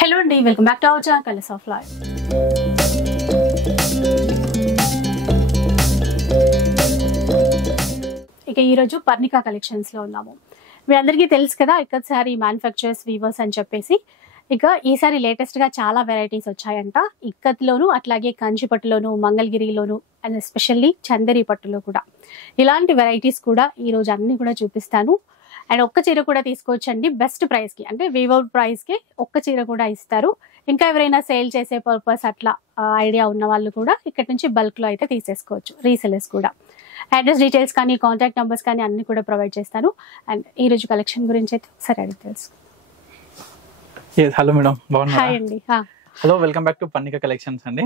Hello and welcome back to our channel Colors of Life. ఇక ఈ రోజు Parnika collections లో ఉన్నాము. మీ అందరికీ తెలుసు కదా ఇక్కత్ సారీ మ్యానుఫ్యాక్చరర్స్ వీవర్స్ అని చెప్పేసి. ఇక ఈసారి లేటెస్ట్ గా చాలా వెరైటీస్ వచ్చాయంట. ఇక్కత్లోను అట్లాగే కంచిపట్టులోను మంగళగిరిలోను అండ్ ఎస్పెషల్లీ చందేరి పట్టులో కూడా ఇలాంటి వెరైటీస్ కూడా ఈ రోజు అన్ని కూడా చూపిస్తాను. అండ్ ఒక్క చీర కూడా తీసుకోవచ్చండి బెస్ట్ ప్రైస్ కి, అంటే వీవర్ ప్రైస్ కి ఒక్క చీర కూడా ఇస్తారు. ఇంకా ఎవరైనా సేల్ చేసే పర్పస్ అట్లా ఐడియా ఉన్న వాళ్ళు కూడా ఇక్కడ నుంచి బల్క్ లో అయితే తీసేసుకోవచ్చు, రీసెలర్స్ కూడా. అడ్రస్ డీటెయిల్స్ కానీ కాంటాక్ట్ నెంబర్స్ కానీ అన్ని కూడా ప్రొవైడ్ చేస్తాను. అండ్ ఈ రోజు కలెక్షన్ గురించి అయితే ఒకసారి అడిగి తెలుసు. హలో మేడం, బాగున్నారా? హాయ్ అండి. Hello, welcome back to Parnika collections అండి.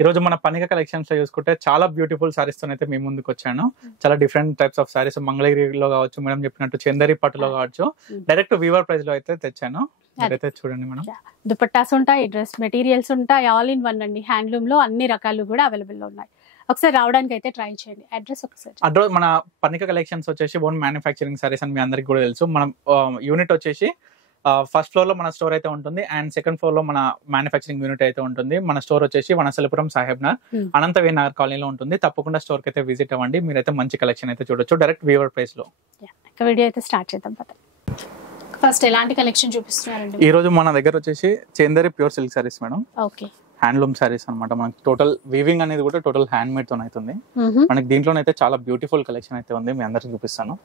ఈ రోజు మన పర్ణికా కలెక్షన్స్ లో చూసుకుంటే చాలా బ్యూటిఫుల్ సారీస్ తో అయితే మీ ముందుకు వచ్చాను. చాలా డిఫరెంట్ టైప్స్ ఆఫ్ సారీస్ మంగళగిరిలో కావచ్చు, మేడం చెప్పినట్టు చందేరి పట్టులో కావచ్చు, డైరెక్ట్ వీవర్ ప్రైస్ లో అయితే తెచ్చాను. అయితే చూడండి మేడం, దుపట్టాస్ ఉంటాయి, డ్రెస్ మెటీరియల్స్ ఉంటాయి, ఆల్ ఇన్ వన్ అండి. హ్యాండ్లూమ్ లో అన్ని రకాలు కూడా అవైలబుల్ లో ఉన్నాయి. ఒకసారి రావడానికి అయితే ట్రై చేయండి. అడ్రస్ ఒకసారి. అడ్రస్ మన పర్ణికా కలెక్షన్స్ వచ్చేసి ఓన్ మ్యానుఫ్యాక్చరింగ్ సారీస్ అని మీ అందరికి కూడా తెలుసు. మనం యూనిట్ వచ్చేసి ఫస్ట్ ఫ్లోర్ లో మన స్టోర్ అయితే ఉంటుంది, అండ్ సెకండ్ ఫ్లోర్ లో మన మ్యానుఫ్యాక్చరింగ్ యూనిట్ అయితే ఉంటుంది. మన స్టోర్ వచ్చేసి వనసలిపురం సాహెబ్నగర్ అనంతవేణి నగర్ కాలనీలో ఉంటుంది. తప్పకుండా స్టోర్ కి అయితే విజిట్ అవ్వండి, మీరైతే మంచి కలెక్షన్ అయితే చూడొచ్చు డైరెక్ట్ వీవర్ ప్రైస్ లో. వీడియో అయితే స్టార్ట్ చేద్దాం. ఫస్ట్ ఎలాంటి కలెక్షన్ చూపిస్తున్నారండి? ఈ రోజు మన దగ్గర వచ్చేసి Chanderi pure silk saris madam. Okay, handloom saris అనమాట. మనకి టోటల్ వీవింగ్ అనేది కూడా టోటల్ హ్యాండ్ మేడ్ తో అవుతుంది. మనకి దీంట్లోనైతే చాలా బ్యూటిఫుల్ కలెక్షన్ అయితే ఉంది, మీ అందరికి చూపిస్తాను.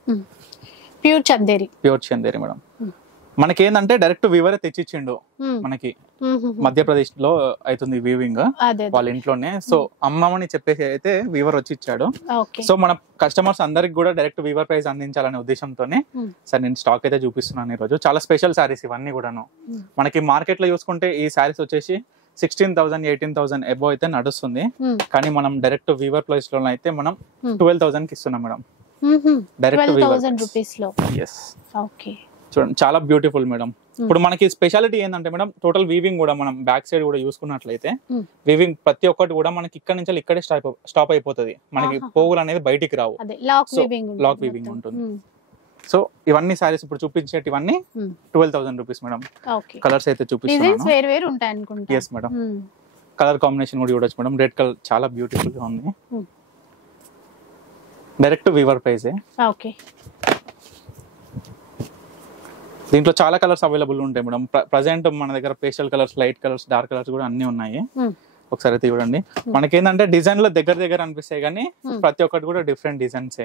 Pure Chanderi madam. మనకి ఏంటంటే డైరెక్ట్ వీవర్ తెచ్చిచ్చిండు. మనకి మధ్యప్రదేశ్ లో అవుతుంది వీవింగ్ వాళ్ళ ఇంట్లోనే. సో అమ్మమని చెప్పేసి అయితే వీవర్ వచ్చి ఇచ్చాడు. సో మన కస్టమర్స్ అందరికి కూడా డైరెక్ట్ వీవర్ ప్రైస్ అందించాలనే ఉద్దేశంతోనే సార్ నేను స్టాక్ అయితే చూపిస్తున్నాను ఈ రోజు. చాలా స్పెషల్ సారీస్ ఇవన్నీ కూడాను. మనకి మార్కెట్ లో చూసుకుంటే ఈ సారీస్ వచ్చేసి 16,000 18,000 అబోవ్ అయితే నడుస్తుంది. కానీ మనం డైరెక్ట్ వీవర్ ప్రైస్ లో అయితే మనం 12,000 కి ఇస్తున్నాం మేడం. డైరెక్ట్ చూడండి, చాలా బ్యూటిఫుల్ మేడం. ఇప్పుడు మనకి స్పెషాలిటీ ఏంటంటే మేడం, టోటల్ వీవింగ్ కూడా మనం బ్యాక్ సైడ్ కూడా చూసుకున్నట్లయితే వీవింగ్ ప్రతి ఒక్కటి కూడా మనకి ఇక్కడ నుంచి ఇక్కడే స్టాప్ అయిపోతుంది. మనకి పోగులు అనేది బయటికి రావు, లాక్ వీవింగ్ ఉంటుంది. సో ఇవన్నీ సారీస్ ఇప్పుడు చూపించేటివన్నీ 12,000 రూపీస్ మేడం. కలర్స్ అయితే చూపిస్తున్నాను. ఎస్ మేడం, కలర్ కాంబినేషన్ కూడా చూడొచ్చు మేడం. రెడ్ కలర్ చాలా బ్యూటిఫుల్ గా ఉంది. Direct weaver price. దీంట్లో చాలా కలర్స్ అవైలబుల్ ఉంటాయి మేడం. ప్రజెంట్ మన దగ్గర pastel colours, light colours, dark colours కూడా అన్ని ఉన్నాయి. ఒకసారి అయితే చూడండి. మనకి ఏంటంటే డిజైన్ లో దగ్గర అనిపిస్తాయి, కానీ ప్రతి ఒక్కటి కూడా డిఫరెంట్ డిజైన్స్.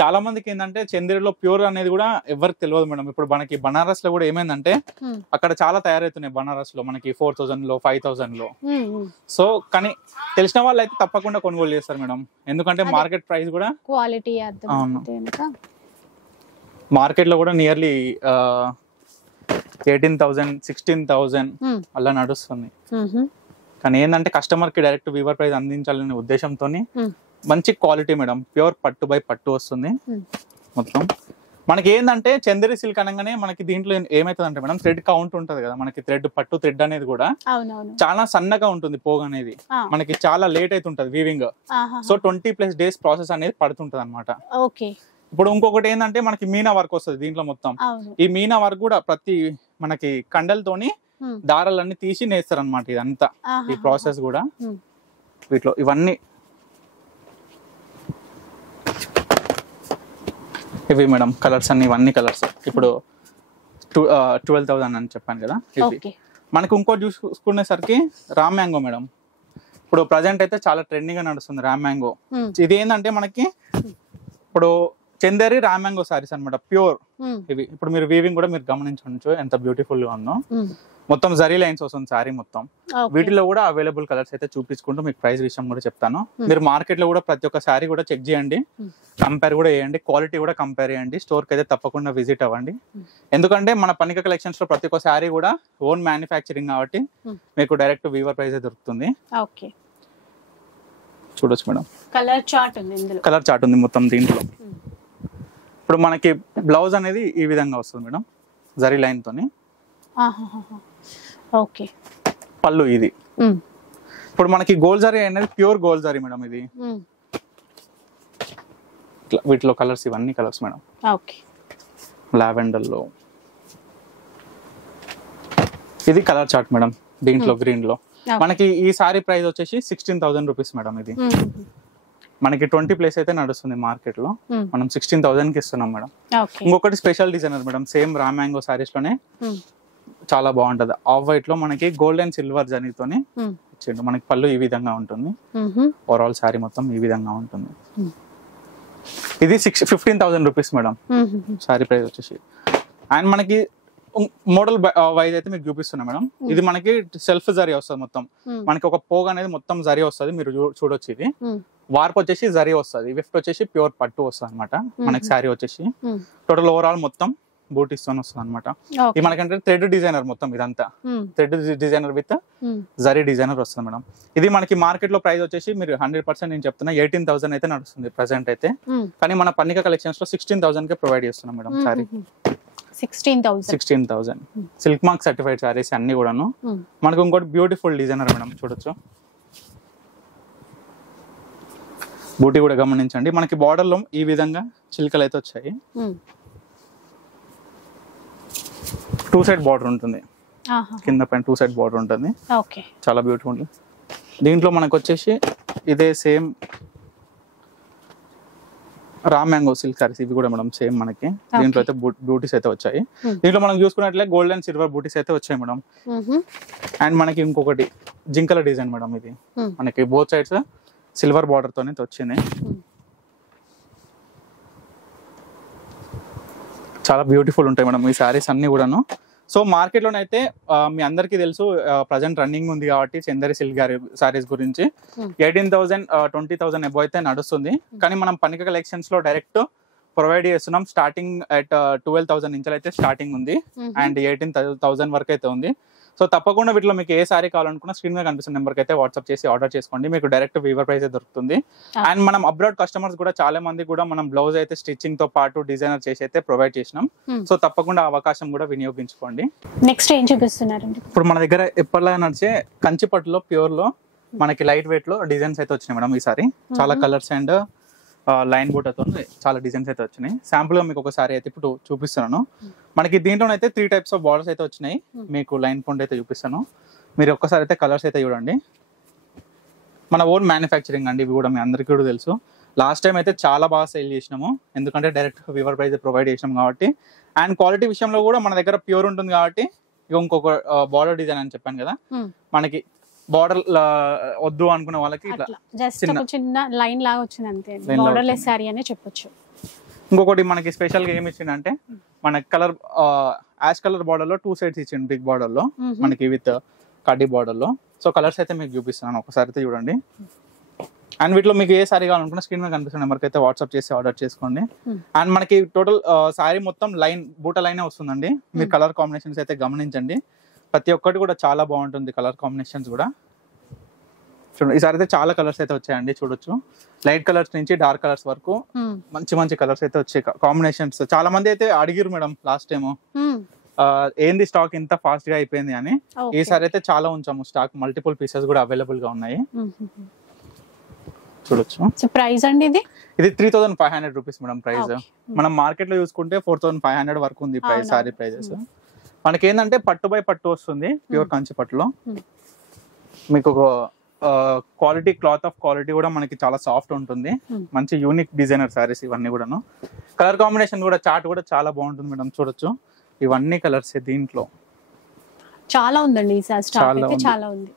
చాలా మందికి ఏంటంటే చందేరిలో ప్యూర్ అనేది కూడా ఎవరికి తెలియదు మేడం. ఇప్పుడు మనకి బనారస్ లో కూడా ఏమైందంటే అక్కడ చాలా తయారవుతున్నాయి. బనారస్ లో మనకి 4,000 లో 5,000 లో. సో కానీ తెలిసిన వాళ్ళు అయితే తప్పకుండా కొనుగోలు చేస్తారు మేడం, ఎందుకంటే మార్కెట్ ప్రైస్ కూడా క్వాలిటీ మార్కెట్ లో కూడా నియర్లీ 18,000 16,000 అలా నడుస్తుంది. కానీ ఏంటంటే కస్టమర్ కి డైరెక్ట్ వీవర్ ప్రైస్ అందించాలనే ఉద్దేశంతో మంచి క్వాలిటీ మేడం. ప్యూర్ పట్టు బై పట్టు వస్తుంది మొత్తం. మనకి ఏంటంటే చందేరి సిల్క్ అనగానే మనకి దీంట్లో ఏమైతుందంటే మేడం, థ్రెడ్ కౌంట్ ఉంటది కదా మనకి. పట్టు థ్రెడ్ అనేది కూడా చాలా సన్నగా ఉంటుంది. పోగు అనేది మనకి చాలా లేట్ అవుతుంటది వీవింగ్. సో 20+ డేస్ ప్రాసెస్ అనేది పడుతుంటది అనమాట. ఇప్పుడు ఇంకొకటి ఏంటంటే మనకి మీనా వర్క్ వస్తుంది దీంట్లో మొత్తం. ఈ మీనా వర్క్ కూడా ప్రతి మనకి కండలతోని దారాలన్నీ తీసి నేస్తారు అనమాట. ఇదంతా ఈ ప్రాసెస్ కూడా వీటిలో ఇవన్నీ ఇవి మేడం కలర్స్ అన్ని. ఇవన్నీ కలర్స్ ఇప్పుడు 12,000 అని చెప్పాను కదా. ఇవి మనకి ఇంకోటి చూసుకునేసరికి రామ్ మ్యాంగో మేడం. ఇప్పుడు ప్రజెంట్ అయితే చాలా ట్రెండింగ్ గా నడుస్తుంది రామ్ మ్యాంగో. ఇది ఏంటంటే మనకి ఇప్పుడు చందేరి రామ్ మ్యాంగో సారీస్ అనమాట, ప్యూర్. ఇవి ఇప్పుడు మీరు వీవింగ్ కూడా మీరు గమనించవచ్చు ఎంత బ్యూటిఫుల్ గా ఉందో. మొత్తం జరీ లైన్స్ వస్తుంది సారీ మొత్తం. వీటిలో కూడా అవైలబుల్ కలర్స్ అయితే చూపించుకుంటూ మీకు ప్రైస్ విషయం కూడా చెప్తాను. మీరు మార్కెట్ లో కూడా ప్రతి ఒక్క సారీ కూడా చెక్ చేయండి, కంపేర్ కూడా చేయండి, క్వాలిటీ కూడా కంపేర్ చేయండి. స్టోర్ కి అయితే తప్పకుండా విజిట్ అవ్వండి, ఎందుకంటే మన పర్ణికా కలెక్షన్స్ లో ప్రతి ఒక్క సారీ కూడా ఓన్ మ్యానుఫ్యాక్చరింగ్ కాబట్టి మీకు డైరెక్ట్ వీవర్ ప్రైస్ దొరుకుతుంది. చూడొచ్చు మేడం, కలర్ చార్ట్ ఉంది మొత్తం దీంట్లో. ఇప్పుడు మనకి బ్లౌజ్ అనేది ఈ విధంగా వస్తుంది మేడం, జరీ లైన్ తోని. పళ్ళు ఇది. ఇప్పుడు మనకి గోల్డ్ జరీ అనేది ప్యూర్ గోల్డ్ జరీ మేడం. ఇది వీటిలో కలర్స్ ఇవన్నీ కలర్స్ మేడం. లావెండర్ లో ఇది కలర్ చార్ట్ మేడం, దీంట్లో గ్రీన్ లో మనకి ఈ సారీ ప్రైస్ వచ్చేసి 16,000 రూపీస్ మేడం. ఇది మనకి 20 ప్లేస్ అయితే నడుస్తుంది మార్కెట్ లో, మనం 16,000 కి ఇస్తున్నాం మేడం. ఇంకొకటి special designer madam, same raw mango saris లోనే చాలా బాగుంటది. ఆఫ్ వైట్ లో మనకి గోల్డ్ అండ్ సిల్వర్ జరీతోని ఇచ్చిండు. మనకి పళ్ళు ఈ విధంగా ఉంటుంది, ఓవరాల్ సారీ మొత్తం ఈ విధంగా ఉంటుంది. ఇది 15,000 రూపీస్ మేడం సారీ ప్రైస్ వచ్చేసి. అండ్ మనకి మోడల్ వైజ్ అయితే మీకు చూపిస్తున్నా మేడం. ఇది మనకి సెల్ఫ్ జరీ వస్తుంది మొత్తం, మనకి ఒక పోగ్ అనేది మొత్తం జరీ వస్తుంది, మీరు చూడొచ్చు. ఇది వార్ప్ వచ్చేసి జరీ వస్తుంది, విఫ్ట్ వచ్చేసి ప్యూర్ పట్టు వస్తుంది అనమాట. మనకి శారీ వచ్చేసి టోటల్ ఓవరాల్ మొత్తం బూటీస్ తో వస్తుంది అనమాట. ఇది మనకంటే థ్రెడ్ డిజైనర్ మొత్తం, ఇదంతా thread designer with zari designer వస్తుంది మేడం. ఇది మనకి మార్కెట్ లో ప్రైస్ వచ్చేసి మీరు 100% నేను చెప్తున్నా 18,000 అయితే నడుస్తుంది ప్రెసెంట్ అయితే. కానీ మన పన్నిక కలెక్షన్స్ లో 16,000 కి ప్రొవైడ్ చేస్తున్నాం madam sorry. 16,000 silk mark certified saris అన్ని కూడాను. మనకు ఇంకోటి బ్యూటిఫుల్ డిజైనర్ మేడం, చూడొచ్చు. బూటీ కూడా గమనించండి, మనకి బార్డర్ లో ఈ విధంగా చిలుకలు అయితే వచ్చాయి. 2 సైడ్ బార్డర్ ఉంటుంది, కింద పైన 2 సైడ్ బార్డర్ ఉంటుంది, చాలా బ్యూటిఫుల్. దీంట్లో మనకు వచ్చేసి ఇదే same raw mango silk saris, ఇవి కూడా మేడం సేమ్ మనకి. దీంట్లో అయితే బూటీస్ అయితే వచ్చాయి. దీంట్లో మనం చూసుకున్నట్లే గోల్డ్ అండ్ సిల్వర్ బూటీస్ అయితే వచ్చాయి మేడం. అండ్ మనకి ఇంకొకటి జింకల డిజైన్ మేడం, ఇది మనకి బోత్ సైడ్స్ సిల్వర్ బార్డర్ తోనే వచ్చింది. చాలా బ్యూటిఫుల్ ఉంటాయి మేడం ఈ సారీస్ అన్ని కూడాను. సో మార్కెట్ లోనైతే మీ అందరికీ తెలుసు, ప్రజెంట్ రన్నింగ్ ఉంది కాబట్టి చందరి సిల్క్ సారీస్ గురించి 18,000 20,000 అబౌవ్ అయితే నడుస్తుంది. కానీ మనం పనిక కలెక్షన్స్ లో డైరెక్ట్ ప్రొవైడ్ చేస్తున్నాం. స్టార్టింగ్ అట్ 12,000 నుంచి అయితే స్టార్టింగ్ ఉంది, అండ్ 18,000 వరకు అయితే ఉంది. సో తప్పకుండా వీటిలో మీకు ఏ సారీ కావాలనుకున్నా స్క్రీన్ మీద కనిపిస్తున్న నెంబర్కి అయితే వాట్సాప్ చేసి ఆర్డర్ చేసుకోండి, మీకు డైరెక్ట్ వీవర్ ప్రైస్ దొరుకుతుంది. అండ్ మనం అబ్రాడ్ కస్టమర్స్ కూడా చాలా మంది కూడా మనం బ్లౌజ్ అయితే స్టిచ్చింగ్ తో పాటు డిజైనర్ చేసి అయితే ప్రొవైడ్ చేసినాం. సో తప్పకుండా అవకాశం కూడా వినియోగించుకోండి. నెక్స్ట్ ఏం చూపిస్తున్నారండి? ఇప్పుడు మన దగ్గర ఎప్పటిలా నడిచే కంచిపట్టులో ప్యూర్ లో మనకి లైట్ వెయిట్ లో డిజైన్స్ అయితే వచ్చినాయి మేడం ఈసారి. చాలా కలర్స్ అండ్ లైన్ బూటతో చాలా డిజైన్స్ అయితే వచ్చినాయి. శాంపుల్ గా మీకు ఒకసారి అయితే ఇప్పుడు చూపిస్తున్నాను. మనకి దీంట్లోనైతే 3 టైప్స్ ఆఫ్ బార్డర్స్ అయితే వచ్చినాయి. మీకు లైన్ ఫోన్ అయితే చూపిస్తాను, మీరు ఒక్కసారి అయితే కలర్స్ అయితే చూడండి. మన ఓన్ మ్యానుఫ్యాక్చరింగ్ అండి, ఇవి కూడా మీ అందరికీ కూడా తెలుసు. లాస్ట్ టైం అయితే చాలా బాగా సేల్ చేసినాము, ఎందుకంటే డైరెక్ట్ వీవర్ ప్రైస్ ప్రొవైడ్ చేసినాం కాబట్టి. అండ్ క్వాలిటీ విషయంలో కూడా మన దగ్గర ప్యూర్ ఉంటుంది కాబట్టి. ఇంకొక బార్డర్ డిజైన్ అని చెప్పాను కదా, మనకి బార్డర్ వద్దు అనుకున్న వాళ్ళకి చిన్న లైన్ లాగా వచ్చింది అంతే, బార్డర్లెస్ సారీ అనే చెప్పొచ్చు. ఇంకొకటి మనకి స్పెషల్ గా ఏమి ఇచ్చిందంటే, మనకి కలర్ యాష్ కలర్ బార్డర్ లో 2 సైడ్స్ ఇచ్చింది, బిగ్ బార్డర్ లో మనకి విత్ కడ్డీ బార్డర్ లో. సో కలర్స్ అయితే మీకు చూపిస్తున్నాను, ఒకసారి అయితే చూడండి. అండ్ వీటిలో మీకు ఏ సారీ కావాలనుకున్నా స్క్రీన్ మీద కనిపిస్తున్న నెంబర్కి అయితే వాట్సాప్ చేసి ఆర్డర్ చేసుకోండి. అండ్ మనకి టోటల్ సారీ మొత్తం లైన్ బూట లైనే వస్తుందండి. మీరు కలర్ కాంబినేషన్స్ అయితే గమనించండి, ప్రతి ఒక్కటి కూడా చాలా బాగుంటుంది కలర్ కాంబినేషన్స్ కూడా. చూడండి ఈసారి అయితే చాలా కలర్స్ అయితే వచ్చాయండి, చూడొచ్చు. లైట్ కలర్స్ నుంచి డార్క్ కలర్స్ వరకు మంచి మంచి కలర్స్ అయితే వచ్చాయి, కాంబినేషన్స్. చాలా మంది అయితే అడిగిరు మేడం లాస్ట్ టైం, ఏంది స్టాక్ ఇంత ఫాస్ట్ గా అయిపోయింది అని. ఈసారి అయితే చాలా ఉంచాము స్టాక్, మల్టిపుల్ పీసెస్ కూడా అవైలబుల్ గా ఉన్నాయి, చూడొచ్చు. ప్రైస్ అండి ఇది 3,500 రూపీస్ మేడం ప్రైస్. మనం మార్కెట్ లో చూసుకుంటే 4,500 వరకు ఉంది ప్రైస్ సారీ ప్రైజెస్. మనకి ఏంటంటే పట్టు బై పట్టు వస్తుంది, ప్యూర్ కంచి పట్టులో. మీకు ఒక క్వాలిటీ, క్లాత్ ఆఫ్ క్వాలిటీ కూడా మనకి చాలా సాఫ్ట్ ఉంటుంది. మంచి యూనిక్ డిజైనర్ సారీస్ ఇవన్నీ కూడాను. కలర్ కాంబినేషన్ కూడా చార్ట్ కూడా చాలా బాగుంటుంది మేడం, చూడొచ్చు. ఇవన్నీ కలర్స్ దీంట్లో చాలా ఉందండి, చాలా ఉంది.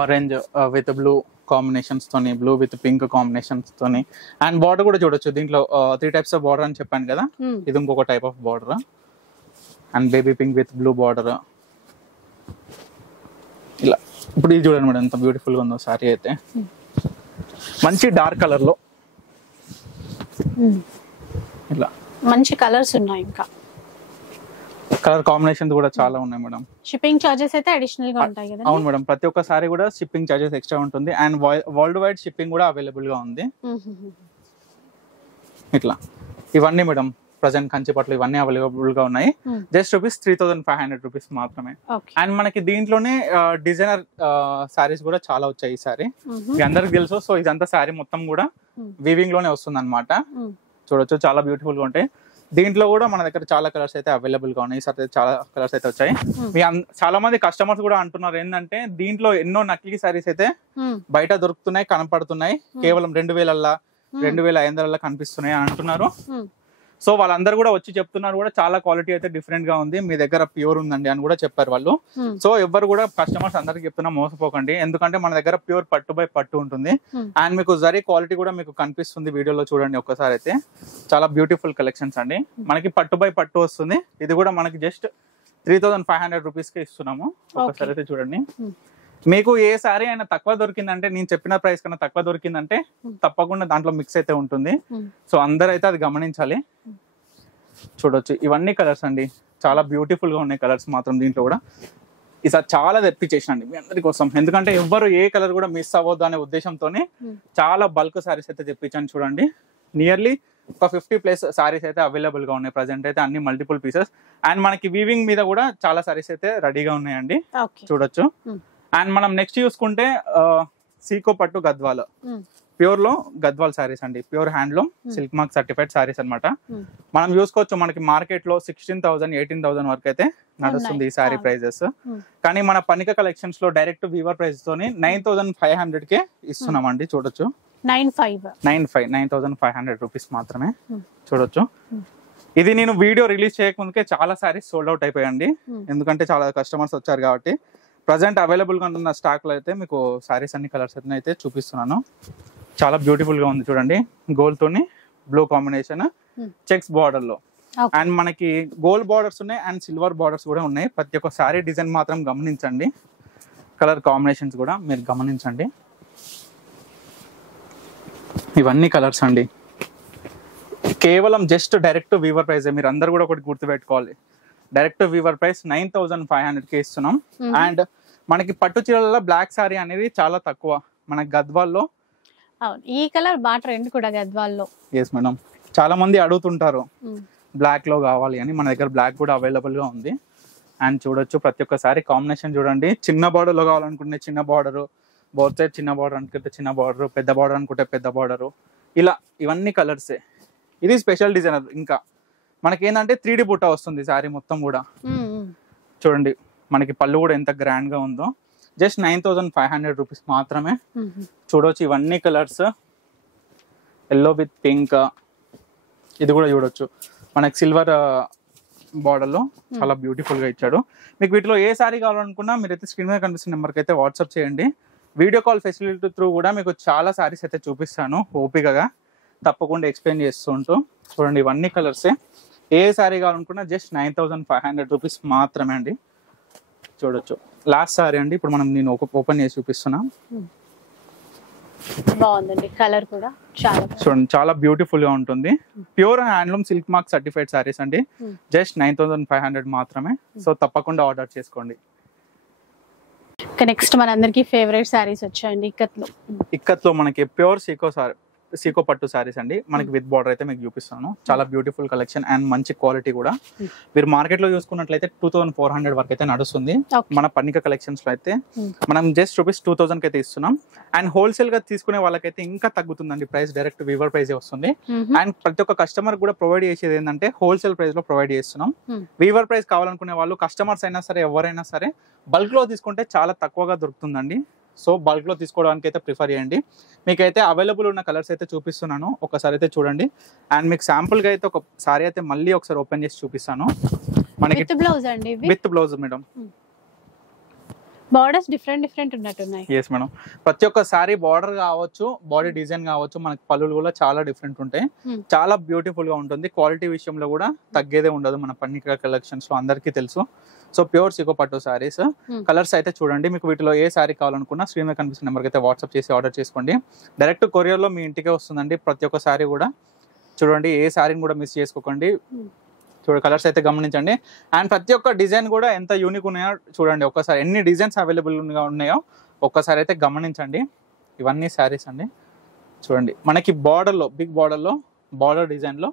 ఆరెంజ్ విత్ బ్లూ కాంబినేషన్స్ తోని, బ్లూ విత్ పింక్ కాంబినేషన్స్ తోని. అండ్ బార్డర్ కూడా చూడొచ్చు, దీంట్లో 3 టైప్స్ ఆఫ్ బార్డర్ అని చెప్పాను కదా, ఇది ఇంకొక type of border. And baby pink with blue border ఇలా. ఇప్పుడు ఇది చూడండి మేడం ఎంత బ్యూటిఫుల్ గా ఉందో సారీ అయితే, మంచి డార్క్ కలర్ లో ఇలా మంచి కలర్స్ ఉన్నాయి. ఇంకా కలర్ కాంబినేషన్స్ కూడా చాలా ఉన్నాయి మేడం. షిప్పింగ్ చార్జెస్ అయితే అడిషనల్ గా ఉంటాయి కదా? అవును మేడం, ప్రతి ఒక్క సారీ కూడా షిప్పింగ్ చార్జెస్ ఎక్స్ట్రా ఉంటుంది. అండ్ వరల్డ్ వైడ్ షిప్పింగ్ కూడా అవైలబుల్ గా ఉంది. ఇట్లా ఇవన్నీ మేడం ప్రజెంట్ కంచిపట్లు ఇవన్నీ అవైలబుల్ గా ఉన్నాయి. జస్ట్ రూపీస్ 3,500 రూపీస్ మాత్రమే. అండ్ మనకి దీంట్లోనే డిజైనర్ సారీస్ కూడా చాలా వచ్చాయి ఈ సారీ, మీ అందరికి తెలుసు. సో ఇదంతా సారీ మొత్తం కూడా వీవింగ్ లోనే వస్తుంది అనమాట, చూడొచ్చు. చాలా బ్యూటిఫుల్ గా ఉంటాయి. దీంట్లో కూడా మన దగ్గర చాలా కలర్స్ అయితే అవైలబుల్ గా ఉన్నాయి. ఈసారి చాలా కలర్స్ అయితే వచ్చాయి. మీ చాలా మంది కస్టమర్స్ కూడా అంటున్నారు ఏంటంటే దీంట్లో ఎన్నో నకిలీ సారీస్ అయితే బయట దొరుకుతున్నాయి, కనపడుతున్నాయి, కేవలం 2000 2500 కనిపిస్తున్నాయి అని అంటున్నారు. సో వాళ్ళందరూ కూడా వచ్చి చెప్తున్నారు కూడా చాలా క్వాలిటీ అయితే డిఫరెంట్ గా ఉంది, మీ దగ్గర ప్యూర్ ఉందండి అని కూడా చెప్పారు వాళ్ళు. సో ఎవరు కూడా కస్టమర్స్ అందరికి చెప్తున్నా మోసపోకండి, ఎందుకంటే మన దగ్గర ప్యూర్ పట్టు బై పట్టు ఉంటుంది. అండ్ మీకు జరీ క్వాలిటీ కూడా మీకు కనిపిస్తుంది వీడియోలో చూడండి ఒక్కసారి అయితే. చాలా బ్యూటిఫుల్ కలెక్షన్స్ అండి. మనకి పట్టు బై పట్టు వస్తుంది. ఇది కూడా మనకి జస్ట్ 3500 రూపీస్ కి ఇస్తున్నాము. ఒక్కసారి అయితే చూడండి. మీకు ఏ సారీ అయినా తక్కువ దొరికిందంటే, నేను చెప్పిన ప్రైస్ కన్నా తక్కువ దొరికిందంటే తప్పకుండా దాంట్లో మిక్స్ అయితే ఉంటుంది. సో అందరూ అయితే అది గమనించాలి. చూడొచ్చు ఇవన్నీ కలర్స్ అండి, చాలా బ్యూటిఫుల్ గా ఉన్నాయి కలర్స్ మాత్రం. దీంట్లో కూడా ఈసారి చాలా తెప్పించేసండి మీ అందరి కోసం, ఎందుకంటే ఎవ్వరు ఏ కలర్ కూడా మిస్ అవ్వద్దు అనే ఉద్దేశంతోనే చాలా బల్క్ సారీస్ అయితే తెప్పించాను. చూడండి నియర్లీ ఒక 50+ సారీస్ అయితే అవైలబుల్ గా ఉన్నాయి ప్రజెంట్ అయితే, అన్ని మల్టిపుల్ పీసెస్. అండ్ మనకి వీవింగ్ మీద కూడా చాలా సారీస్ అయితే రెడీగా ఉన్నాయండి, చూడొచ్చు. అండ్ మనం నెక్స్ట్ చూసుకుంటే సీకో పట్టు గద్వాల్, ప్యూర్ లో గద్వాల్ సారీస్ అండి, pure handloom silk mark certified saris అన్నమాట. మనం చూసుకోవచ్చు మనకి మార్కెట్ లో 16,000 18,000 వరకు అయితే నడుస్తుంది ఈ సారీ ప్రైజెస్. కానీ మన పనిక కలెక్షన్స్ లో డైరెక్ట్ వీవర్ ప్రైస్ తోని 9,500 కే ఇస్తున్నాం అండి. చూడొచ్చు 9,500 రూపీస్ మాత్రమే. చూడొచ్చు ఇది నేను వీడియో రిలీజ్ చేయకముందుకే చాలా సారీస్ సోల్డ్ అవుట్ అయిపోయాయండి, ఎందుకంటే చాలా కస్టమర్స్ వచ్చారు కాబట్టి. ప్రజెంట్ అవైలబుల్ గా ఉన్న స్టాక్ లో అయితే మీకు సారీస్ అన్ని కలర్స్ అయితే చూపిస్తున్నాను. చాలా బ్యూటిఫుల్ గా ఉంది చూడండి, గోల్డ్ తోని బ్లూ కాంబినేషన్ చెక్స్ బార్డర్ లో. అండ్ మనకి గోల్డ్ బార్డర్స్ ఉన్నాయి అండ్ సిల్వర్ బార్డర్స్ కూడా ఉన్నాయి. ప్రతి ఒక్క సారీ డిజైన్ మాత్రం గమనించండి, కలర్ కాంబినేషన్స్ కూడా మీరు గమనించండి. ఇవన్నీ కలర్స్ అండి, కేవలం జస్ట్ డైరెక్ట్ వీవర్ ప్రైస్. మీరు అందరు కూడా ఒకటి గుర్తుపెట్టుకోవాలి, డైరెక్ట్ వీవర్ ప్రైస్ 9,500 కి ఇస్తున్నాం. అండ్ మనకి పట్టు చీరలలో బ్లాక్ సారీ అనేది చాలా తక్కువ మన గద్వాల్లో. ఈ కలర్ బాగా ట్రెండ్ కూడా గద్వాల్లో. ఎస్ మేడం, చాలా మంది అడుగుతుంటారు బ్లాక్ లో కావాలి అని, మన దగ్గర బ్లాక్ కూడా అవైలబుల్ గా ఉంది. అండ్ చూడొచ్చు ప్రతి ఒక్క సారీ కాంబినేషన్ చూడండి, చిన్న బార్డర్ లో కావాలనుకుంటే చిన్న బార్డర్, బోత్ సైడ్ చిన్న బార్డర్ అనుకుంటే చిన్న బార్డర్, పెద్ద బార్డర్ అనుకుంటే పెద్ద బార్డర్, ఇలా ఇవన్నీ కలర్సే. ఇది స్పెషల్ డిజైనర్. ఇంకా మనకి ఏంటంటే 3D బుట్ట వస్తుంది సారీ మొత్తం కూడా. చూడండి మనకి పళ్ళు కూడా ఎంత గ్రాండ్ గా ఉందో. జస్ట్ 9,500 రూపీస్ మాత్రమే. చూడొచ్చు ఇవన్నీ కలర్స్, ఎల్లో విత్ పింక్, ఇది కూడా చూడొచ్చు మనకి సిల్వర్ బార్డర్ లో చాలా బ్యూటిఫుల్ గా ఇచ్చాడు. మీకు వీటిలో ఏ సారీ కావాలనుకున్నా మీరైతే స్క్రీన్ మీద కనిపిస్తున్న నెంబర్కి అయితే వాట్సాప్ చేయండి. వీడియో కాల్ ఫెసిలిటీ త్రూ కూడా మీకు చాలా సారీస్ అయితే చూపిస్తాను ఓపికగా, తప్పకుండా ఎక్స్ప్లెయిన్ చేస్తూ ఉంటూ. చూడండి ఇవన్నీ కలర్సే, ఏ సారీ కావాలనుకున్నా జస్ట్ 9,500 రూపీస్ మాత్రమే అండి. చూడొచ్చు లాస్ట్ సారీ అండి, ఇప్పుడు నేను ఓపెన్ చేసి చూపిస్తున్నా. బాగుందండి కలర్ కూడా చూడండి, చాలా బ్యూటిఫుల్ గా ఉంటుంది. Pure handloom silk mark certified saris అండి, జస్ట్ 9,500 మాత్రమే. సో తప్పకుండా ఆర్డర్ చేసుకోండి. నెక్స్ట్ మన అందరికి ఫేవరెట్ సారీస్ వచ్చాయండి ఇక్కత్లో మనకి ప్యూర్ సీకో పట్టు సారీస్ అండి, మనకి విత్ బార్డర్ అయితే మీకు చూపిస్తాను. చాలా బ్యూటిఫుల్ కలెక్షన్ అండ్ మంచి క్వాలిటీ కూడా. మీరు మార్కెట్ లో చూసుకున్నట్లయితే 2,400 వరకు అయితే నడుస్తుంది. మన పన్నిక కలెక్షన్స్ లో అయితే మనం జస్ట్ ₹2,000 కి అయితే ఇస్తున్నాం. అండ్ హోల్సేల్ గా తీసుకునే వాళ్ళకైతే ఇంకా తగ్గుతుందండి ప్రైస్, డైరెక్ట్ వీవర్ ప్రైస్ వస్తుంది. అండ్ ప్రతి ఒక్క కస్టమర్ కూడా ప్రొవైడ్ చేసేది ఏంటంటే హోల్సేల్ ప్రైస్ లో ప్రొవైడ్ చేస్తున్నాం. వీవర్ ప్రైస్ కావాలనుకునే వాళ్ళు కస్టమర్స్ అయినా సరే ఎవరైనా సరే బల్క్ లో తీసుకుంటే చాలా తక్కువగా దొరుకుతుందండి. సో బల్క్ లో తీసుకోవడానికి అయితే ప్రిఫర్ చేయండి. మీకైతే అవైలబుల్ ఉన్న కలర్స్ అయితే చూపిస్తున్నాను, ఒకసారి అయితే చూడండి. అండ్ మీకు శాంపుల్ గా అయితే ఒక సారీ అయితే మళ్ళీ ఒకసారి ఓపెన్ చేసి చూపిస్తాను. మనకి with blouse madam, borders different ఉన్నట్టున్నాయి. ఎస్ మేడం, ప్రతి ఒక్క సారీ బార్డర్ కావచ్చు, బాడీ డిజైన్ కావచ్చు, మనకి పళ్ళులు కూడా చాలా డిఫరెంట్ ఉంటాయి. చాలా బ్యూటిఫుల్ గా ఉంటుంది. క్వాలిటీ విషయంలో కూడా తగ్గేదే ఉండదు మన పన్నిక కలెక్షన్స్ లో, అందరికీ తెలుసు. సో ప్యూర్ సికో పట్టు సారీస్. కలర్స్ అయితే చూడండి, మీకు వీటిలో ఏ సారీ కావాలనుకున్నా స్క్రీన్ మీద కనిపిస్తున్న నెంబర్కి అయితే వాట్సాప్ చేసి ఆర్డర్ చేసుకోండి. డైరెక్ట్ కొరియర్ లో మీ ఇంటికే వస్తుందండి ప్రతి ఒక్క సారీ కూడా. చూడండి ఏ సారీని కూడా మిస్ చేసుకోకండి. చూడండి కలర్స్ అయితే గమనించండి. అండ్ ప్రతి ఒక్క డిజైన్ కూడా ఎంత యూనిక్ ఉన్నాయో చూడండి ఒక్కసారి, ఎన్ని డిజైన్స్ అవైలబుల్ గా ఉన్నాయో ఒక్కసారి అయితే గమనించండి. ఇవన్నీ సారీస్ అండి. చూడండి మనకి బార్డర్ లో, బిగ్ బార్డర్ లో, బార్డర్ డిజైన్ లో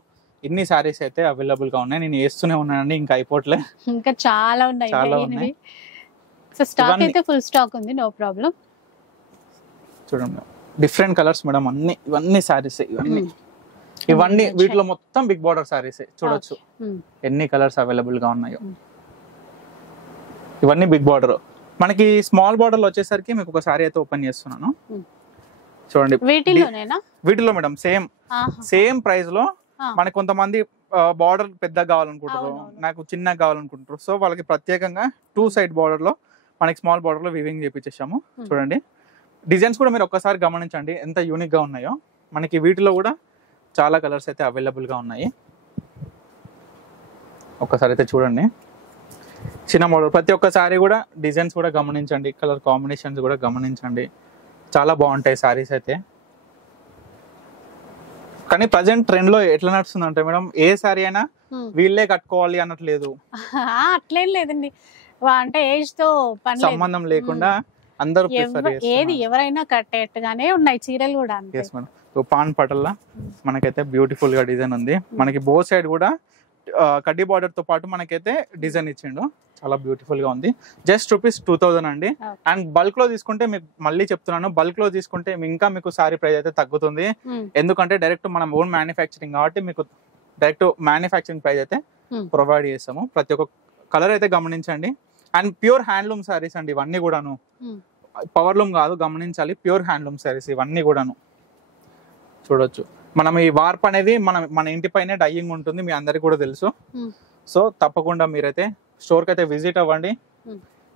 ఇన్ని సారీస్ అయితే అవైలబుల్ గా ఉన్నాయి. నేను వేస్తూనే ఉన్నానండి, ఇంకా అయిపోవట్లే, ఇంకా చాలా ఉన్నాయి. సో స్టాక్ అయితే ఫుల్ స్టాక్ ఉంది, నో ప్రాబ్లం. చూడండి డిఫరెంట్ కలర్స్ మేడం, అన్ని ఇవన్నీ సారీస్, ఇవన్నీ ఇవన్నీ వీటిలో మొత్తం బిగ్ బార్డర్ సారీస్ చూడొచ్చు ఎన్ని కలర్స్ అవైలబుల్ గా ఉన్నాయో. ఇవన్నీ బిగ్ బార్డర్. మనకి స్మాల్ బార్డర్ లో వచ్చేసరికి మీకు ఒక సారీ అయితే ఓపెన్ చేస్తున్నాను చూడండి. వీటిలో మేడం సేమ్ ప్రైస్ లో మనకి కొంతమంది బార్డర్ పెద్దగా కావాలనుకుంటారు, నాకు చిన్నగా కావాలనుకుంటారు. సో వాళ్ళకి ప్రత్యేకంగా 2 సైడ్ బార్డర్ లో మనకి స్మాల్ బార్డర్ లో వివింగ్ చేపించేసాము. చూడండి డిజైన్స్ కూడా మీరు ఒక్కసారి గమనించండి ఎంత యూనిక్ గా ఉన్నాయో. మనకి వీటిలో కూడా చాలా కలర్స్ అయితే అవైలబుల్ గా ఉన్నాయి. ఒక్కసారి అయితే చూడండి చిన్న మోడల్. ప్రతి ఒక్కసారి కూడా డిజైన్స్ కూడా గమనించండి, కలర్ కాంబినేషన్స్ కూడా గమనించండి, చాలా బాగుంటాయి సారీస్ అయితే. కానీ ప్రజెంట్ ట్రెండ్ లో ఎట్లా నడుస్తుంది అంటే మేడం, ఏ సారీ అయినా వీళ్ళే కట్టుకోవాలి అన్నట్లేదు, అట్లేం లేదండి. అంటే ఏజ్ తో సంబంధం లేకుండా అందరూ ఏది ఎవరైనా కట్టేట్టుగానే ఉన్నాయి చీరలు కూడా. పాన్ పటల్లా మనకైతే బ్యూటిఫుల్ గా డిజైన్ ఉంది. మనకి బో సైడ్ కూడా కడ్డీ బార్డర్ తో పాటు మనకైతే డిజైన్ ఇచ్చిండు, చాలా బ్యూటిఫుల్ గా ఉంది. జస్ట్ ₹2000 అండి. అండ్ బల్క్ లో తీసుకుంటే మీకు మళ్ళీ చెప్తున్నాను, బల్క్ లో తీసుకుంటే ఇంకా మీకు సారీ ప్రైస్ అయితే తగ్గుతుంది. ఎందుకంటే డైరెక్ట్ మనం ఓన్ మ్యానుఫ్యాక్చరింగ్ కాబట్టి మీకు డైరెక్ట్ మ్యానుఫ్యాక్చరింగ్ ప్రైస్ అయితే ప్రొవైడ్ చేస్తాము. ప్రతి ఒక్క కలర్ అయితే గమనించండి. అండ్ ప్యూర్ హ్యాండ్లూమ్ సారీస్ అండి ఇవన్నీ కూడాను, పవర్ లూమ్ కాదు, గమనించాలి, ప్యూర్ హ్యాండ్లూమ్ సారీస్ ఇవన్నీ కూడాను. చూడొచ్చు మనం ఈ వార్ప్ అనేది మన ఇంటి పైన డైయింగ్ ఉంటుంది, మీ అందరికి కూడా తెలుసు. సో తప్పకుండా మీరైతే స్టోర్ కి అయితే విజిట్ అవ్వండి,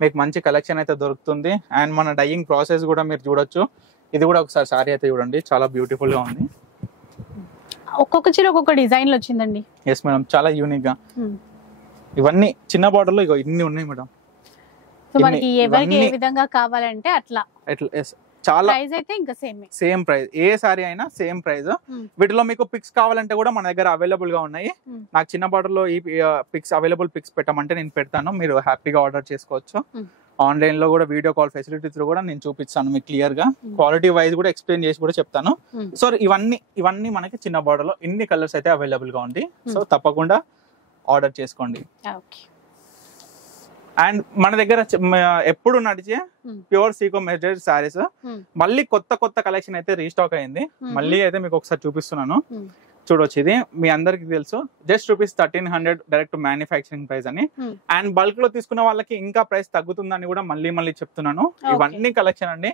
మీకు మంచి కలెక్షన్ అయితే దొరుకుతుంది. అండ్ మన డైయింగ్ ప్రాసెస్ కూడా మీరు చూడొచ్చు. ఇది కూడా ఒకసారి సారీ అయితే చూడండి, చాలా బ్యూటిఫుల్ గా ఉంది. ఒక్కొక్క చీర ఒక్కొక్క డిజైన్ లో వచ్చిందండి. ఎస్ మేడం, చాలా యూనిక్ గా. ఇవన్నీ చిన్న బార్డర్ లో ఇగో ఇన్ని ఉన్నాయి మేడం. మనకి ఎవరికి ఏ విధంగా కావాలంటే అట్లా చాలా ప్రైస్ అయితే ఇంకా సేమ్ ప్రైస్, ఏ సారీ అయినా సేమ్ ప్రైస్. వీటిలో మీకు పిక్స్ కావాలంటే కూడా మన దగ్గర అవైలబుల్ గా ఉన్నాయి. నాకు చిన్న బార్డర్ లో ఈ పిక్స్ అవైలబుల్ పిక్స్ పెట్టమంటే నేను పెడతాను, మీరు హ్యాపీగా ఆర్డర్ చేసుకోవచ్చు. ఆన్లైన్ లో కూడా వీడియో కాల్ ఫెసిలిటీస్ కూడా నేను చూపిస్తాను మీకు క్లియర్ గా, క్వాలిటీ వైజ్ కూడా ఎక్స్ప్లెయిన్ చేసి కూడా చెప్తాను. సో ఇవన్నీ మనకి చిన్న బార్డర్ లో ఇన్ని కలర్స్ అయితే అవైలబుల్ గా ఉంది. సో తప్పకుండా ఆర్డర్ చేసుకోండి. అండ్ మన దగ్గర ఎప్పుడు నడిచే ప్యూర్ సీకో మెటీరియల్ సారీస్ మళ్ళీ కొత్త కలెక్షన్ అయితే రీస్టాక్ అయింది. మళ్ళీ అయితే మీకు ఒకసారి చూపిస్తున్నాను చూడొచ్చు. ఇది మీ అందరికి తెలుసు, జస్ట్ ₹1300 డైరెక్ట్ మ్యానుఫ్యాక్చరింగ్ ప్రైస్ అని. అండ్ బల్క్ లో తీసుకున్న వాళ్ళకి ఇంకా ప్రైస్ తగ్గుతుందని కూడా మళ్ళీ చెప్తున్నాను. ఇవన్నీ కలెక్షన్ అండి,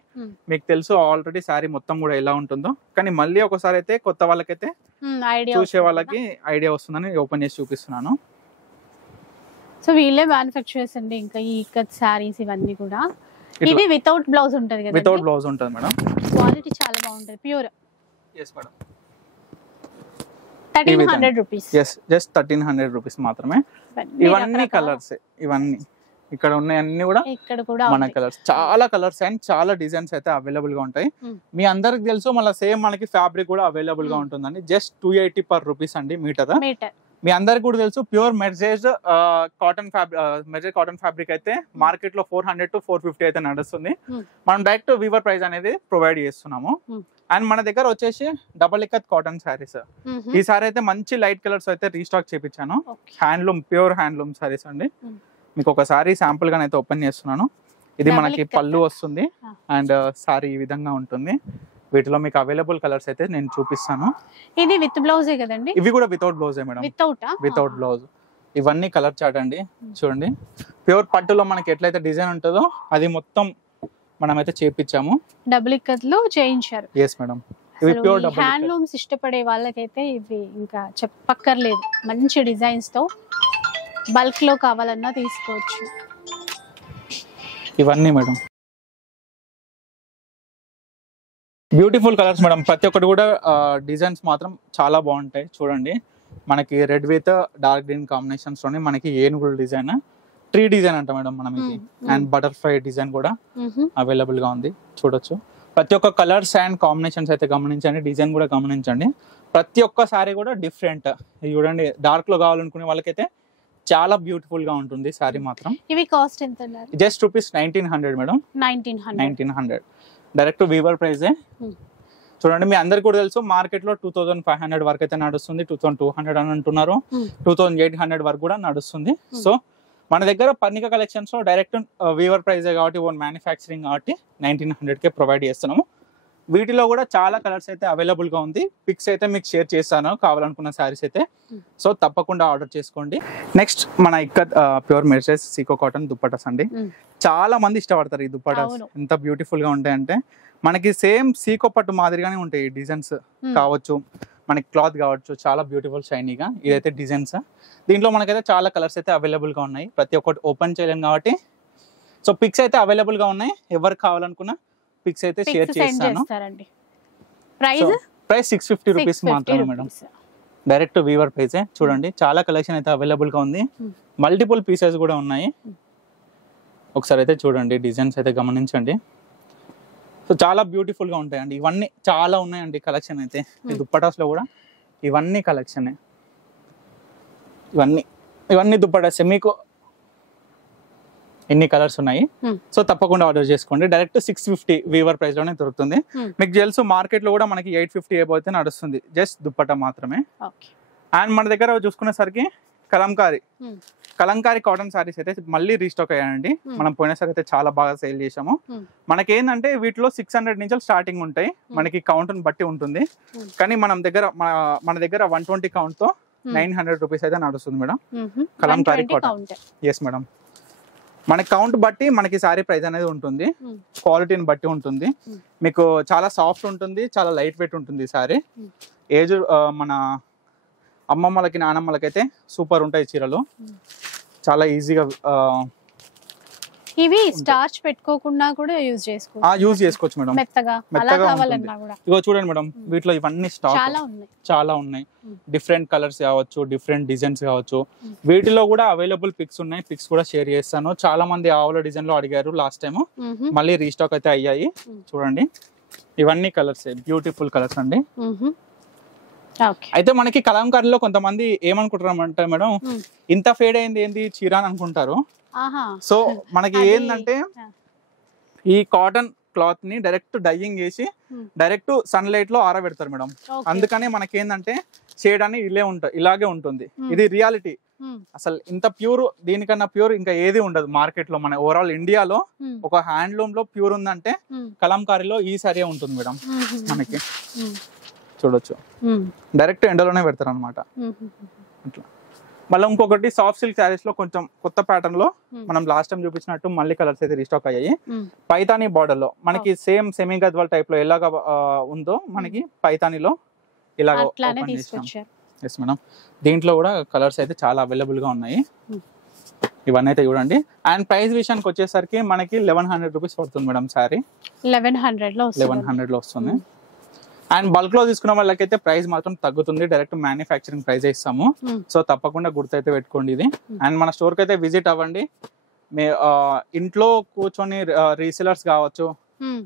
మీకు తెలుసు ఆల్రెడీ సారీ మొత్తం కూడా ఎలా ఉంటుందో. కానీ మళ్ళీ ఒకసారి అయితే కొత్త వాళ్ళకైతే చూసే వాళ్ళకి ఐడియా వస్తుందని ఓపెన్ చేసి చూపిస్తున్నాను. సో వీళ్ళే మ్యానుఫ్యాక్చరర్స్ అండి. ఇంకా ఈ ఇక్కత్ సారీస్ ఇవన్నీ కూడా ఇది వితౌట్ బ్లౌజ్ ఉంటది కదా, వితౌట్ బ్లౌజ్ ఉంటది మేడం. క్వాలిటీ చాలా బాగుంటది, pure. yes madam, ₹1300. yes, just ₹1300 మాత్రమే. ఇవన్నీ కలర్స్, ఇవన్నీ ఇక్కడ ఉన్నాయి అన్ని కూడా ఇక్కడ కూడా మన కలర్స్, చాలా కలర్స్ అండ్ చాలా డిజైన్స్ అయితే అవైలబుల్ గా ఉంటాయి. మీ అందరికి తెలుసు, మళ్ళీ సేమ్ మనకి ఫ్యాబ్రిక్ కూడా అవైలబుల్ గా ఉంటుందండి. జస్ట్ ₹280 per అండి మీటర్. మీ అందరికి కూడా తెలుసు ప్యూర్ మెర్జేజ్ కాటన్ ఫ్యాబ్రిక్ అయితే మార్కెట్ లో 400 to 450 అయితే నడుస్తుంది. మనం డైరెక్ట్ వీవర్ ప్రైస్ అనేది ప్రొవైడ్ చేస్తున్నాము. అండ్ మన దగ్గర వచ్చేసి డబల్ ఇక్కత్ కాటన్ సారీస్. ఈసారి అయితే మంచి లైట్ కలర్స్ అయితే రీస్టాక్ చేపించాను. హ్యాండ్లూమ్, ప్యూర్ హ్యాండ్లూమ్ సారీస్ అండి. మీకు ఒక సారీ శాంపుల్ గా అయితే ఓపెన్ చేస్తున్నాను. ఇది మనకి పళ్ళు వస్తుంది అండ్ సారీ ఈ విధంగా ఉంటుంది. వీటిలో మీకు అవైలబుల్ కలర్స్ అయితే నేను చూపిస్తాను. ఇది విత్ బ్లౌజే కదండి? ఇవి కూడా వితౌట్ బ్లౌజే మేడం, వితౌట్ బ్లౌజ్. ఇవన్నీ కలర్ చార్ట్ అండి, చూడండి. ప్యూర్ పట్టులో మనకి ఎట్లయితే డిజైన్ ఉంటుందో అది మొత్తం మనం అయితే చేపించాము, డబుల్ ఇక్కత్ లో చేయించారు. ఎస్ మేడం, ఇవి ప్యూర్ డబుల్ హ్యాండ్లూమ్స్ ఇష్టపడే వాళ్ళకైతే ఇవి ఇంకా చెప్పక్కర్లేదు. మంచి డిజైన్స్ తో బల్క్ లో కావాలన్నా తీసుకోవచ్చు. ఇవన్నీ మేడం బ్యూటిఫుల్ కలర్స్ మేడం. ప్రతి ఒక్కటి కూడా డిజైన్స్ మాత్రం చాలా బాగుంటాయి. చూడండి, మనకి red with dark green combinations లోనే మనకి ఏనుగుల డిజైన్, ట్రీ డిజైన్ అంట మేడం మనం ఇది. అండ్ బటర్ఫ్లై డిజైన్ కూడా అవైలబుల్ గా ఉంది. చూడొచ్చు ప్రతి ఒక్క కలర్స్ అండ్ కాంబినేషన్స్ అయితే గమనించండి, డిజైన్ కూడా గమనించండి. ప్రతి ఒక్క సారీ కూడా డిఫరెంట్. చూడండి, డార్క్ లో కావాలనుకునే వాళ్ళకైతే చాలా బ్యూటిఫుల్ గా ఉంటుంది సారీ మాత్రం. ఇవి కాస్ట్ ఎంత? Just ₹1900 madam. 1900 డైరెక్ట్ వీవర్ ప్రైజే. చూడండి, మీ అందరికి కూడా తెలుసు మార్కెట్ లో 2500 వరకు అయితే నడుస్తుంది, 2200 అని అంటున్నారు, 2800 వరకు కూడా నడుస్తుంది. సో మన దగ్గర పర్ణిక కలెక్షన్స్ లో డైరెక్ట్ వీవర్ ప్రైజే కాబట్టి, ఓన్ మ్యానుఫ్యాక్చరింగ్ కాబట్టి 1900కే ప్రొవైడ్ చేస్తున్నాము. వీటిలో కూడా చాలా కలర్స్ అయితే అవైలబుల్ గా ఉంది. పిక్స్ అయితే మీకు షేర్ చేస్తాను కావాలనుకున్న శారీస్ అయితే. సో తప్పకుండా ఆర్డర్ చేసుకోండి. నెక్స్ట్ మన ఇక్కడ ప్యూర్ మెర్సెస్ సీకో కాటన్ దుప్పటాస్ అండి. చాలా మంది ఇష్టపడతారు ఈ దుప్పటాస్. ఎంత బ్యూటిఫుల్ గా ఉంటాయంటే మనకి సేమ్ సీకో పట్టు మాదిరిగానే ఉంటాయి డిజైన్స్ కావచ్చు, మనకి క్లాత్ కావచ్చు, చాలా బ్యూటిఫుల్ షైనీగా. ఇదైతే డిజైన్స్. దీంట్లో మనకైతే చాలా కలర్స్ అయితే అవైలబుల్ గా ఉన్నాయి. ప్రతి ఒక్కటి ఓపెన్ చేయలేము కాబట్టి సో పిక్స్ అయితే అవైలబుల్ గా ఉన్నాయి. ఎవరు కావాలనుకున్నా పిక్స్ అయితే షేర్ చేస్తాను. ప్రైస్ 650 రూపీస్ మాత్రమే మేడం. Direct weaver price. చూడండి చాలా కలెక్షన్ అయితే అవైలబుల్ గా ఉంది. మల్టిపుల్ పీసెస్ కూడా ఉన్నాయి. ఒకసారి అయితే చూడండి, డిజైన్స్ అయితే గమనించండి. సో చాలా బ్యూటిఫుల్ గా ఉంటాయండి. ఇవన్నీ చాలా ఉన్నాయండి కలెక్షన్ అయితే. ఈ దుప్పటాస్ లో కూడా ఇవన్నీ కలెక్షన్. ఇవన్నీ దుప్పటాస్. మీకు ఎన్ని కలర్స్ ఉన్నాయి. సో తప్పకుండా ఆర్డర్ చేసుకోండి. డైరెక్ట్ 650 వీవర్ ప్రైస్ లోనే దొరుకుతుంది. మీకు తెలుసు మార్కెట్ లో కూడా మనకి 850 అయిపోతే నడుస్తుంది జస్ట్ దుప్పటా మాత్రమే. అండ్ మన దగ్గర చూసుకునేసరికి కలంకారీ కాటన్ సారీస్ అయితే మళ్ళీ రీస్టాక్ అయ్యాయండి. మనం పోయినసారి అయితే చాలా బాగా సేల్ చేసాము. మనకి ఏంటంటే వీటిలో 600 నుంచి స్టార్టింగ్ ఉంటాయి. మనకి కౌంట్ బట్టి ఉంటుంది. కానీ మన దగ్గర 120 కౌంట్ తో 900 రూపీస్ అయితే నడుస్తుంది madam Kalamkari cotton. Yes madam. మన కౌంట్ బట్టి మనకి సారీ ప్రైస్ అనేది ఉంటుంది. క్వాలిటీని బట్టి ఉంటుంది. మీకు చాలా సాఫ్ట్ ఉంటుంది, చాలా లైట్ వెయిట్ ఉంటుంది సారీ. ఏజ్ మన అమ్మమ్మలకి నానమ్మలకి అయితే సూపర్ ఉంటాయి చీరలు. చాలా ఈజీగా ఇవి స్టార్చ్ పెట్టుకోకుండా కూడా యూజ్ చేసుకోవచ్చు మేడం. మెత్తగా ఇగో చూడండి మేడం, వీటిలో ఇవన్నీ స్టాక్ చాలా ఉన్నాయి. డిఫరెంట్ కలర్స్ కావచ్చు, డిఫరెంట్ డిజైన్స్ కావచ్చు. వీటిలో కూడా అవైలబుల్ పిక్స్ ఉన్నాయి. పిక్స్ కూడా షేర్ చేస్తాను. చాలా మంది ఆవుల డిజైన్ లో అడిగారు లాస్ట్ టైం. మళ్ళీ రీస్టాక్ అయితే అయ్యాయి. చూడండి ఇవన్నీ కలర్స్ బ్యూటిఫుల్ కలర్స్ అండి. అయితే మనకి కలంకారీలో కొంతమంది ఏమనుకుంటారు అంటే మేడం, ఇంత ఫేడ్ అయింది ఏంది చీర అని అనుకుంటారు. సో మనకి ఏంటంటే ఈ కాటన్ క్లాత్ ని డైరెక్ట్ డైయింగ్ చేసి డైరెక్ట్ సన్ లైట్ లో ఆరబెడతారు మేడం. అందుకనే మనకి ఏంటంటే షేడ్ అని ఇలాగే ఉంటుంది. ఇది రియాలిటీ. అసలు ఇంత ప్యూర్, దీనికన్నా ప్యూర్ ఇంకా ఏది ఉండదు మార్కెట్ లో. మన ఓవరాల్ ఇండియాలో ఒక హ్యాండ్లూమ్ లో ప్యూర్ ఉందంటే కలంకారీలో ఈ సారీ ఉంటుంది మేడం. మనకి చూడొచ్చు డైరెక్ట్ ఎండలోనే పెడతారు అనమాట. అట్లా మళ్ళీ ఇంకొకటి సాఫ్ట్ సిల్క్ శారీస్ లో కొంచెం కొత్త ప్యాటర్న్ లో మనం లాస్ట్ టైం చూపించినట్టు మళ్ళీ కలర్స్ అయితే రీస్టాక్ అయ్యాయి. పైతానీ బార్డర్ లో మనకి సేమ్ సెమీ గద్వాల్ టైప్ లో ఎలాగా ఉందో మనకి పైతానీలో ఇలాగ చేసాం. Yes madam. దీంట్లో కూడా కలర్స్ అయితే చాలా అవైలబుల్ గా ఉన్నాయి. ఇవన్నీ అయితే చూడండి. అండ్ ప్రైస్ విషయానికి వచ్చేసరికి మనకి 1100 రూపీస్ పడుతుంది మేడం శారీ. 1100 లో వస్తుంది. అండ్ బల్క్ లో తీసుకున్న వాళ్ళకైతే ప్రైస్ మాత్రం తగ్గుతుంది. డైరెక్ట్ మ్యానుఫ్యాక్చరింగ్ ప్రైస్ ఇస్తాము. సో తప్పకుండా గుర్తైతే పెట్టుకోండి ఇది. అండ్ మన స్టోర్ కి అయితే విజిట్ అవ్వండి. మీ ఇంట్లో కూర్చొని రీసెలర్స్ కావచ్చు,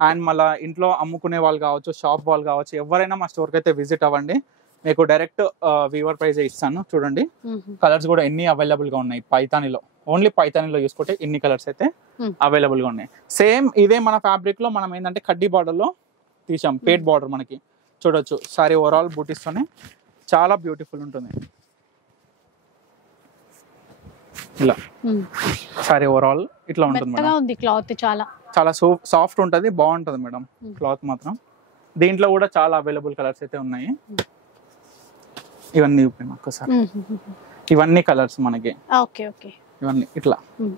అండ్ మళ్ళీ ఇంట్లో అమ్ముకునే వాళ్ళు కావచ్చు, షాప్ వాళ్ళు కావచ్చు, ఎవరైనా మా స్టోర్ కి అయితే విజిట్ అవ్వండి. మీకు డైరెక్ట్ వీవర్ ప్రైస్ ఇస్తాను. చూడండి కలర్స్ కూడా ఎన్ని అవైలబుల్ గా ఉన్నాయి. పైతానీలో ఓన్లీ పైతానీలో చూసుకుంటే ఇన్ని కలర్స్ అయితే అవైలబుల్ గా ఉన్నాయి. సేమ్ ఇదే మన ఫ్యాబ్రిక్ లో మనం ఏంటంటే కడ్డీ బార్డర్ లో తీసాం. పేట్ బార్డర్ మనకి చూడొచ్చు. సారీ ఓవరాల్ బూటీస్తోనే చాలా బ్యూటిఫుల్ ఉంటుంది. ఇలా సారీ ఓవరాల్ ఇట్లా ఉంటుంది మేడం. క్లాత్ చాలా సాఫ్ట్ ఉంటుంది, బాగుంటుంది మేడం క్లాత్ మాత్రం. దీంట్లో కూడా చాలా అవైలబుల్ కలర్స్ అయితే ఉన్నాయి. ఇవన్నీ ఒక్కసారి ఇవన్నీ కలర్స్ మనకి ఇవన్నీ ఇట్లా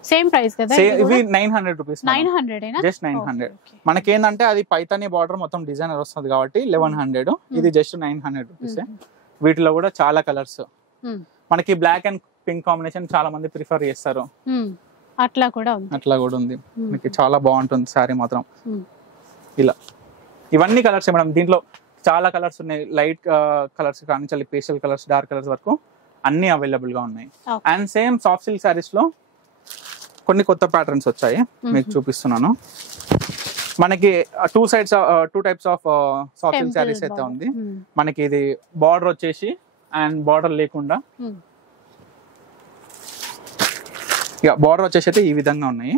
సేమ్ ప్రైస్ కదా. ఇవి 900 రూపీస్. 900 జస్ట్ 900. మనకేందంటే అది పైతానీ బార్డర్ మొత్తం డిజైనర్ వస్తుంది కాబట్టి 1100. ఇది జస్ట్ 900 రూపీస్. వీటిలో కూడా చాలా కలర్స్. మనకి బ్లాక్ అండ్ పింక్ కాంబినేషన్ చాలా మంది ప్రిఫర్ చేస్తారు. అట్లా కూడా ఉంది. మీకు చాలా బాగుంటుంది సారీ మాత్రం. ఇలా ఇవన్నీ కలర్స్ మేడం. దీంట్లో చాలా కలర్స్ ఉన్నాయి. లైట్ కలర్స్ కానీ చాలా పేస్టల్ కలర్స్, డార్క్ కలర్స్ వరకు అన్ని అవైలబుల్ గా ఉన్నాయి. And same soft silk saris లో కొన్ని కొత్త ప్యాటర్న్స్ వచ్చాయి, మీకు చూపిస్తున్నాను. మనకి two types of soft silk saris అయితే ఉంది. మనకి ఇది బార్డర్ వచ్చేసి అండ్ బార్డర్ లేకుండా, ఇక బార్డర్ వచ్చేసి అయితే ఈ విధంగా ఉన్నాయి.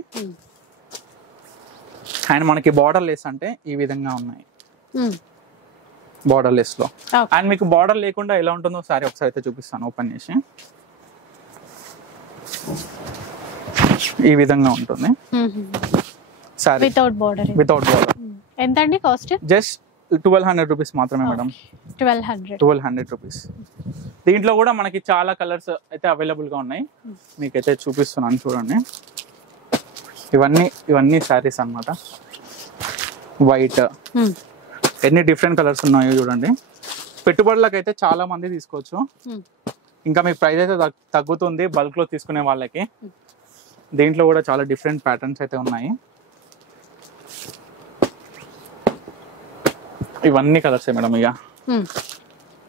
అండ్ మనకి బార్డర్ లెస్ అంటే ఈ విధంగా ఉన్నాయి బార్డర్ లెస్ లో. అండ్ మీకు బార్డర్ లేకుండా ఎలా ఉంటుందో సారీ ఒకసారి అయితే చూపిస్తాను ఓపెన్ చేసి. ఈ విధంగా ఉంటుంది సారీ వితౌట్ బార్డర్. ఎంత అండి కాస్ట్? జస్ట్ 1200 రూపీస్ మాత్రమే మేడం. 1200 రూపీస్. దీంట్లో కూడా మనకి చాలా కలర్స్ అయితే అవైలబుల్ గా ఉన్నాయి, మీకైతే చూపిస్తున్నాను చూడండి. ఇవన్నీ శారీస్ అన్నమాట. వైట్, ఎన్ని డిఫరెంట్ కలర్స్ ఉన్నాయో చూడండి. పెట్టుబడులకు అయితే చాలా మంది తీసుకోవచ్చు. ఇంకా మీకు ప్రైస్ అయితే తగ్గుతుంది బల్క్ లో తీసుకునే వాళ్ళకి. దీంట్లో కూడా చాలా డిఫరెంట్ ప్యాటర్న్స్ అయితే ఉన్నాయి. ఇవన్నీ కలర్స్ మేడం. ఇక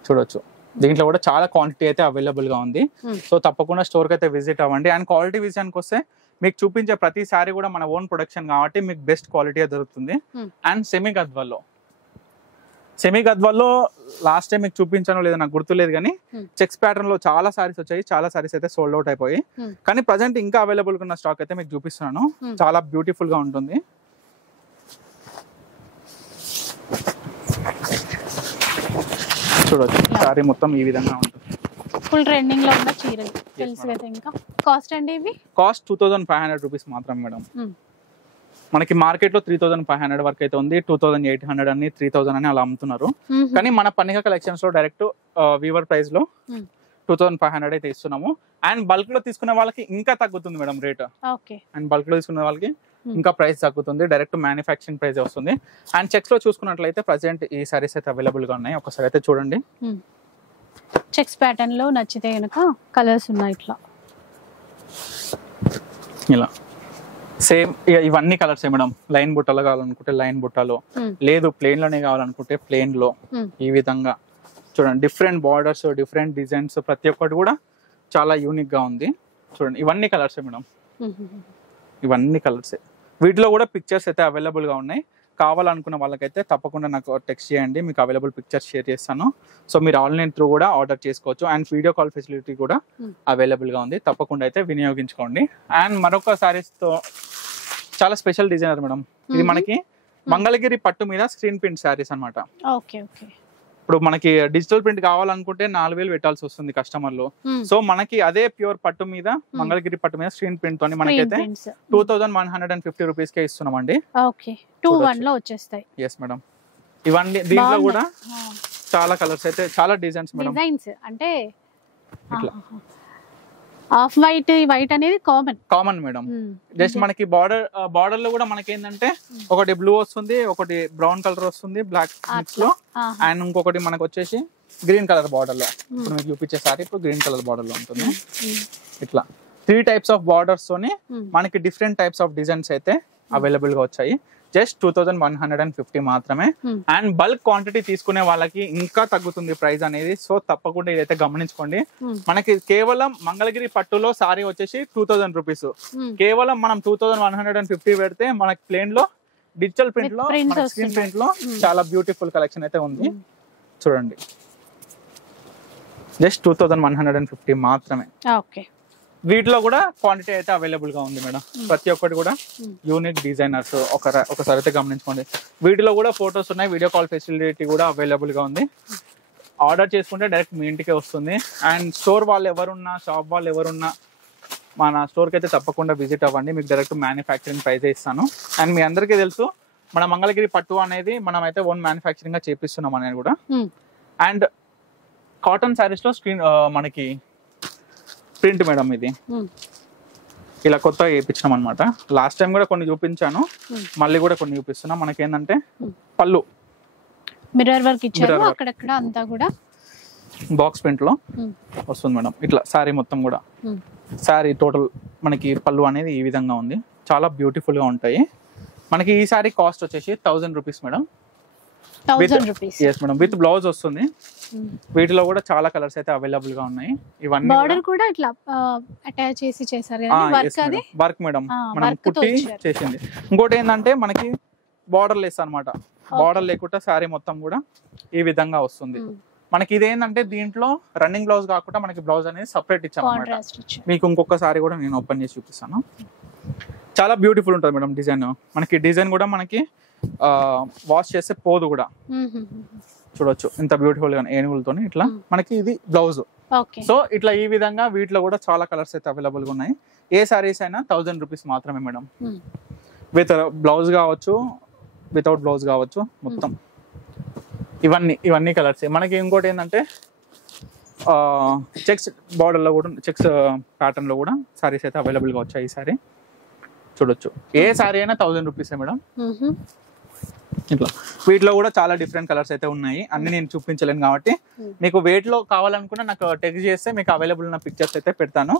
చూడొచ్చు, దీంట్లో కూడా చాలా క్వాంటిటీ అయితే అవైలబుల్ గా ఉంది. సో తప్పకుండా స్టోర్ కి అయితే విజిట్ అవ్వండి. అండ్ క్వాలిటీ విషయానికి వస్తే మీకు చూపించే ప్రతి సారీ కూడా మన ఓన్ ప్రొడక్షన్ కాబట్టి మీకు బెస్ట్ క్వాలిటీ దొరుకుతుంది. అండ్ సెమీ గద్వాల్లో లాస్ట్ టైం మీకు చూపించానో లేదో నాకు గుర్తులేదు, కానీ చెక్స్ ప్యాటర్న్ లో చాలా సారీస్ వచ్చాయి. చాలా సారీస్ అయితే సోల్డ్ అవుట్ అయిపోయి, కానీ ప్రజెంట్ ఇంకా అవైలబుల్ ఉన్న స్టాక్ అయితే మీకు చూపిస్తున్నాను. చాలా బ్యూటిఫుల్ గా ఉంటుంది. చూడొచ్చు, సారీ మొత్తం ఈ విధంగా ఉంటుంది. ఫుల్ ట్రెండింగ్ లో ఉన్న చీరలు తెలుసు కదా. ఇంకా కాస్ట్ అండి ఇవి? కాస్ట్ 2500 రూపీస్ మాత్రం మేడం. మనకి మార్కెట్ లో 3500 వరకు అయితే ఉంది. 2800 అని 3000 అని అలా అమ్ముతున్నారు. కానీ మన పన్నిక కలెక్షన్స్ లో డైరెక్ట్ వీవర్ ప్రైస్ లో 2500 అయితే ఇస్తున్నాము. అండ్ బల్క్ లో తీసుకునే వాళ్ళకి ఇంకా తగ్గుతుంది మేడం రేట్. అండ్ బల్క్ లో తీసుకునే వాళ్ళకి ఇంకా ప్రైస్ తగ్గుతుంది, డైరెక్ట్ మ్యానుఫ్యాక్చరింగ్ ప్రైస్ వస్తుంది. అండ్ చెక్స్ లో చూసుకున్నట్లయితే ప్రెసెంట్ ఈ సారీస్ అయితే అవైలబుల్ గా ఉన్నాయి. ఒకసారి అయితే చూడండి. చెక్స్ ప్యాటర్న్ లో నచ్చితే గనక కలర్స్ ఉన్నాయి. ఇలా సేమ్ ఇవన్నీ కలర్స్ మేడం. లైన్ బుట్టలు కావాలనుకుంటే లైన్ బుట్టలో, లేదు ప్లేన్ లోనే కావాలనుకుంటే ప్లేన్ లో. ఈ విధంగా చూడండి, డిఫరెంట్ బార్డర్స్, డిఫరెంట్ డిజైన్స్, ప్రతి ఒక్కటి కూడా చాలా యూనిక్ గా ఉంది. చూడండి, ఇవన్నీ కలర్స్ మేడం. ఇవన్నీ కలర్స్. వీటిలో కూడా పిక్చర్స్ అయితే అవైలబుల్ గా ఉన్నాయి. కావాలనుకున్న వాళ్ళకైతే తప్పకుండా నాకు టెక్స్ట్ చేయండి, మీకు అవైలబుల్ పిక్చర్స్ షేర్ చేస్తాను. సో మీరు ఆన్లైన్ త్రూ కూడా ఆర్డర్ చేసుకోవచ్చు. అండ్ వీడియో కాల్ ఫెసిలిటీ కూడా అవైలబుల్ గా ఉంది. తప్పకుండా అయితే వినియోగించుకోండి. అండ్ మరొక సారీస్ తో చాలా స్పెషల్ డిజైనర్ మేడం. ఇది మనకి మంగళగిరి పట్టు మీద స్క్రీన్ ప్రింట్ సారీస్ అన్నమాట. ఇప్పుడు మనకి డిజిటల్ ప్రింట్ కావాలనుకుంటే 4000 పెట్టాల్సి వస్తుంది కస్టమర్లు. సో మనకి అదే ప్యూర్ పట్టు మీద, మంగళగిరి పట్టు మీద స్క్రీన్ ప్రింట్ తోని మనకైతే 2150 రూపీస్ కే ఇస్తున్నామండి. Yes madam. ఇవన్నీ దీంట్లో కూడా చాలా కలర్స్ అయితే, చాలా డిజైన్స్ మేడం. అంటే ఆఫ్ వైట్, వైట్ అనేది కామన్ మేడం. జస్ట్ మనకి బార్డర్ లో కూడా మనకి ఏంటంటే ఒకటి బ్లూ వస్తుంది, ఒకటి బ్రౌన్ కలర్ వస్తుంది బ్లాక్ మిక్స్ లో, అండ్ ఇంకొకటి మనకు వచ్చేసి గ్రీన్ కలర్ బార్డర్ లో. ఇప్పుడు మీకు చూపించే సారీ ఇప్పుడు గ్రీన్ కలర్ బార్డర్ లో ఉంటుంది. ఇట్లా 3 టైప్స్ ఆఫ్ బార్డర్స్ తోని మనకి డిఫరెంట్ టైప్స్ ఆఫ్ డిజైన్స్ అయితే అవైలబుల్ గా వచ్చాయి. జస్ట్ 2150 మాత్రమే. అండ్ బల్క్ క్వాంటిటీ తీసుకునే వాళ్ళకి ఇంకా తగ్గుతుంది ప్రైస్ అనేది. సో తప్పకుండా ఇదైతే గమనించుకోండి. మనకి కేవలం మంగళగిరి పట్టులో సారీ వచ్చేసి 2000 రూపీస్. కేవలం మనం 2150 పెడితే మనకి ప్లేన్ లో, డిజిటల్ ప్రింట్ లో, స్క్రీన్ ప్రింట్ లో చాలా బ్యూటిఫుల్ కలెక్షన్ అయితే ఉంది. చూడండి, జస్ట్ 2150 మాత్రమే. వీటిలో కూడా క్వాంటిటీ అయితే అవైలబుల్ గా ఉంది మేడం. ప్రతి ఒక్కటి కూడా యూనిక్ డిజైనర్స్. ఒకసారి అయితే గమనించుకోండి. వీటిలో కూడా ఫొటోస్ ఉన్నాయి, వీడియో కాల్ ఫెసిలిటీ కూడా అవైలబుల్ గా ఉంది. ఆర్డర్ చేసుకుంటే డైరెక్ట్ మీ ఇంటికే వస్తుంది. అండ్ స్టోర్ వాళ్ళు ఎవరున్నా, షాప్ వాళ్ళు ఎవరున్నా మన స్టోర్కి అయితే తప్పకుండా విజిట్ అవ్వండి. మీకు డైరెక్ట్ మ్యానుఫ్యాక్చరింగ్ ప్రైస్ ఇస్తాను. అండ్ మీ అందరికీ తెలుసు మన మంగళగిరి పట్టు అనేది మనం అయితే ఓన్ మ్యానుఫ్యాక్చరింగ్ గా చేపిస్తున్నాం అనేది కూడా. అండ్ కాటన్ శారీస్ లో స్క్రీన్ మనకి ప్రింట్ మేడం. ఇది ఇలా కొత్తగా వేయించినాం అనమాట. లాస్ట్ టైం కూడా కొన్ని చూపించాను, మళ్ళీ కూడా కొన్ని చూపిస్తున్నాం. మనకి ఏంటంటే పళ్ళు మిర్రర్ వర్క్ ఇచ్చారు, అక్కడక్కడ అంతా కూడా బాక్స్ ప్రింట్ లో వస్తుంది మేడం. ఇట్లా సారీ మొత్తం కూడా, సారీ టోటల్ మనకి పళ్ళు అనేది ఈ విధంగా ఉంది. చాలా బ్యూటిఫుల్ గా ఉంటాయి. మనకి ఈ సారీ కాస్ట్ వచ్చేసి 1000 rupees madam. 1000 rupees. yes madam, with blouse వస్తుంది. వీటిలో కూడా చాలా కలర్స్ అయితే అవైలబుల్ గా ఉన్నాయి. ఇవన్నీ బార్డర్ కూడా ఇట్లా అటాచ్ చేసి చేశారు కదా, వర్క్ అది వర్క్ మేడం, మనం కుట్టి చేసింది. ఇంకోటి ఏంటంటే మనకి బార్డర్ లెస్ అన్నమాట. బార్డర్ లేకుండా సారీ మొత్తం కూడా ఈ విధంగా వస్తుంది. మనకి ఇదేంటంటే దీంట్లో రన్నింగ్ బ్లౌజ్ కాకుండా మనకి బ్లౌజ్ అనేది సపరేట్ ఇచ్చామన్నమాట. మీకు ఇంకొకసారి కూడా నేను ఓపెన్ చేసి చూపిస్తాను. చాలా బ్యూటిఫుల్ ఉంటుంది మేడం డిజైన్. మనకి డిజైన్ కూడా మనకి వాష్ చేస్తే పోదు కూడా. చూడొచ్చు ఇంత బ్యూటిఫుల్ గా ఏనుగులతో ఇట్లా. మనకి ఇది బ్లౌజ్. సో ఇట్లా ఈ విధంగా వీటిలో కూడా చాలా కలర్స్ అయితే అవైలబుల్ గా ఉన్నాయి. ఏ సారీస్ అయినా 1000 రూపీస్ మాత్రమే మేడం. విత్ బ్లౌజ్ కావచ్చు, వితౌట్ బ్లౌజ్ కావచ్చు, మొత్తం ఇవన్నీ కలర్స్. మనకి ఇంకోటి ఏంటంటే చెక్స్ బార్డర్లో కూడా చెక్స్ ప్యాటర్న్ లో కూడా సారీస్ అయితే అవైలబుల్ గా వచ్చాయి. ఈ సారీ చూడొచ్చు. ఏ సారీ అయినా 1000 రూపీసే మేడం. ఇట్లా వీటిలో కూడా చాలా డిఫరెంట్ కలర్స్ అయితే ఉన్నాయి. అన్ని నేను చూపించలేను కాబట్టి మీకు వెయిట్ లో కావాలనుకున్నా నాకు టెక్స్ట్ చేస్తే మీకు అవైలబుల్ ఉన్న పిక్చర్స్ అయితే పెడతాను.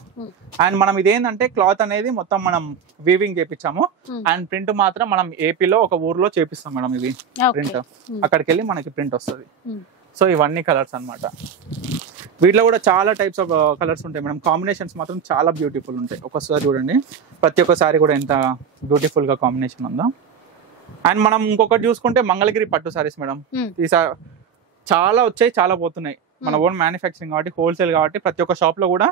అండ్ మనం ఇదేంటంటే క్లాత్ అనేది మొత్తం మనం వీవింగ్ చేపించాము. అండ్ ప్రింట్ మాత్రం మనం ఏపీలో ఒక ఊర్లో చేపిస్తాం మేడం. ఇది ప్రింట్ అక్కడికి వెళ్ళి మనకి ప్రింట్ వస్తుంది. సో ఇవన్నీ కలర్స్ అన్నమాట. వీటిలో కూడా చాలా టైప్స్ ఆఫ్ కలర్స్ ఉంటాయి మేడం. కాంబినేషన్స్ మాత్రం చాలా బ్యూటిఫుల్ ఉంటాయి. ఒకసారి చూడండి, ప్రతి ఒక్కసారి కూడా ఎంత బ్యూటిఫుల్ గా కాంబినేషన్ ఉందో. అండ్ మనం ఇంకొకటి చూసుకుంటే మంగళగిరి పట్టు సారీస్ మేడం. ఈసారి చాలా వచ్చాయి, చాలా పోతున్నాయి. మన ఓన్ మ్యానుఫ్యాక్చరింగ్ కాబట్టి, హోల్సేల్ కాబట్టి ప్రతి ఒక్క షాప్ లో కూడా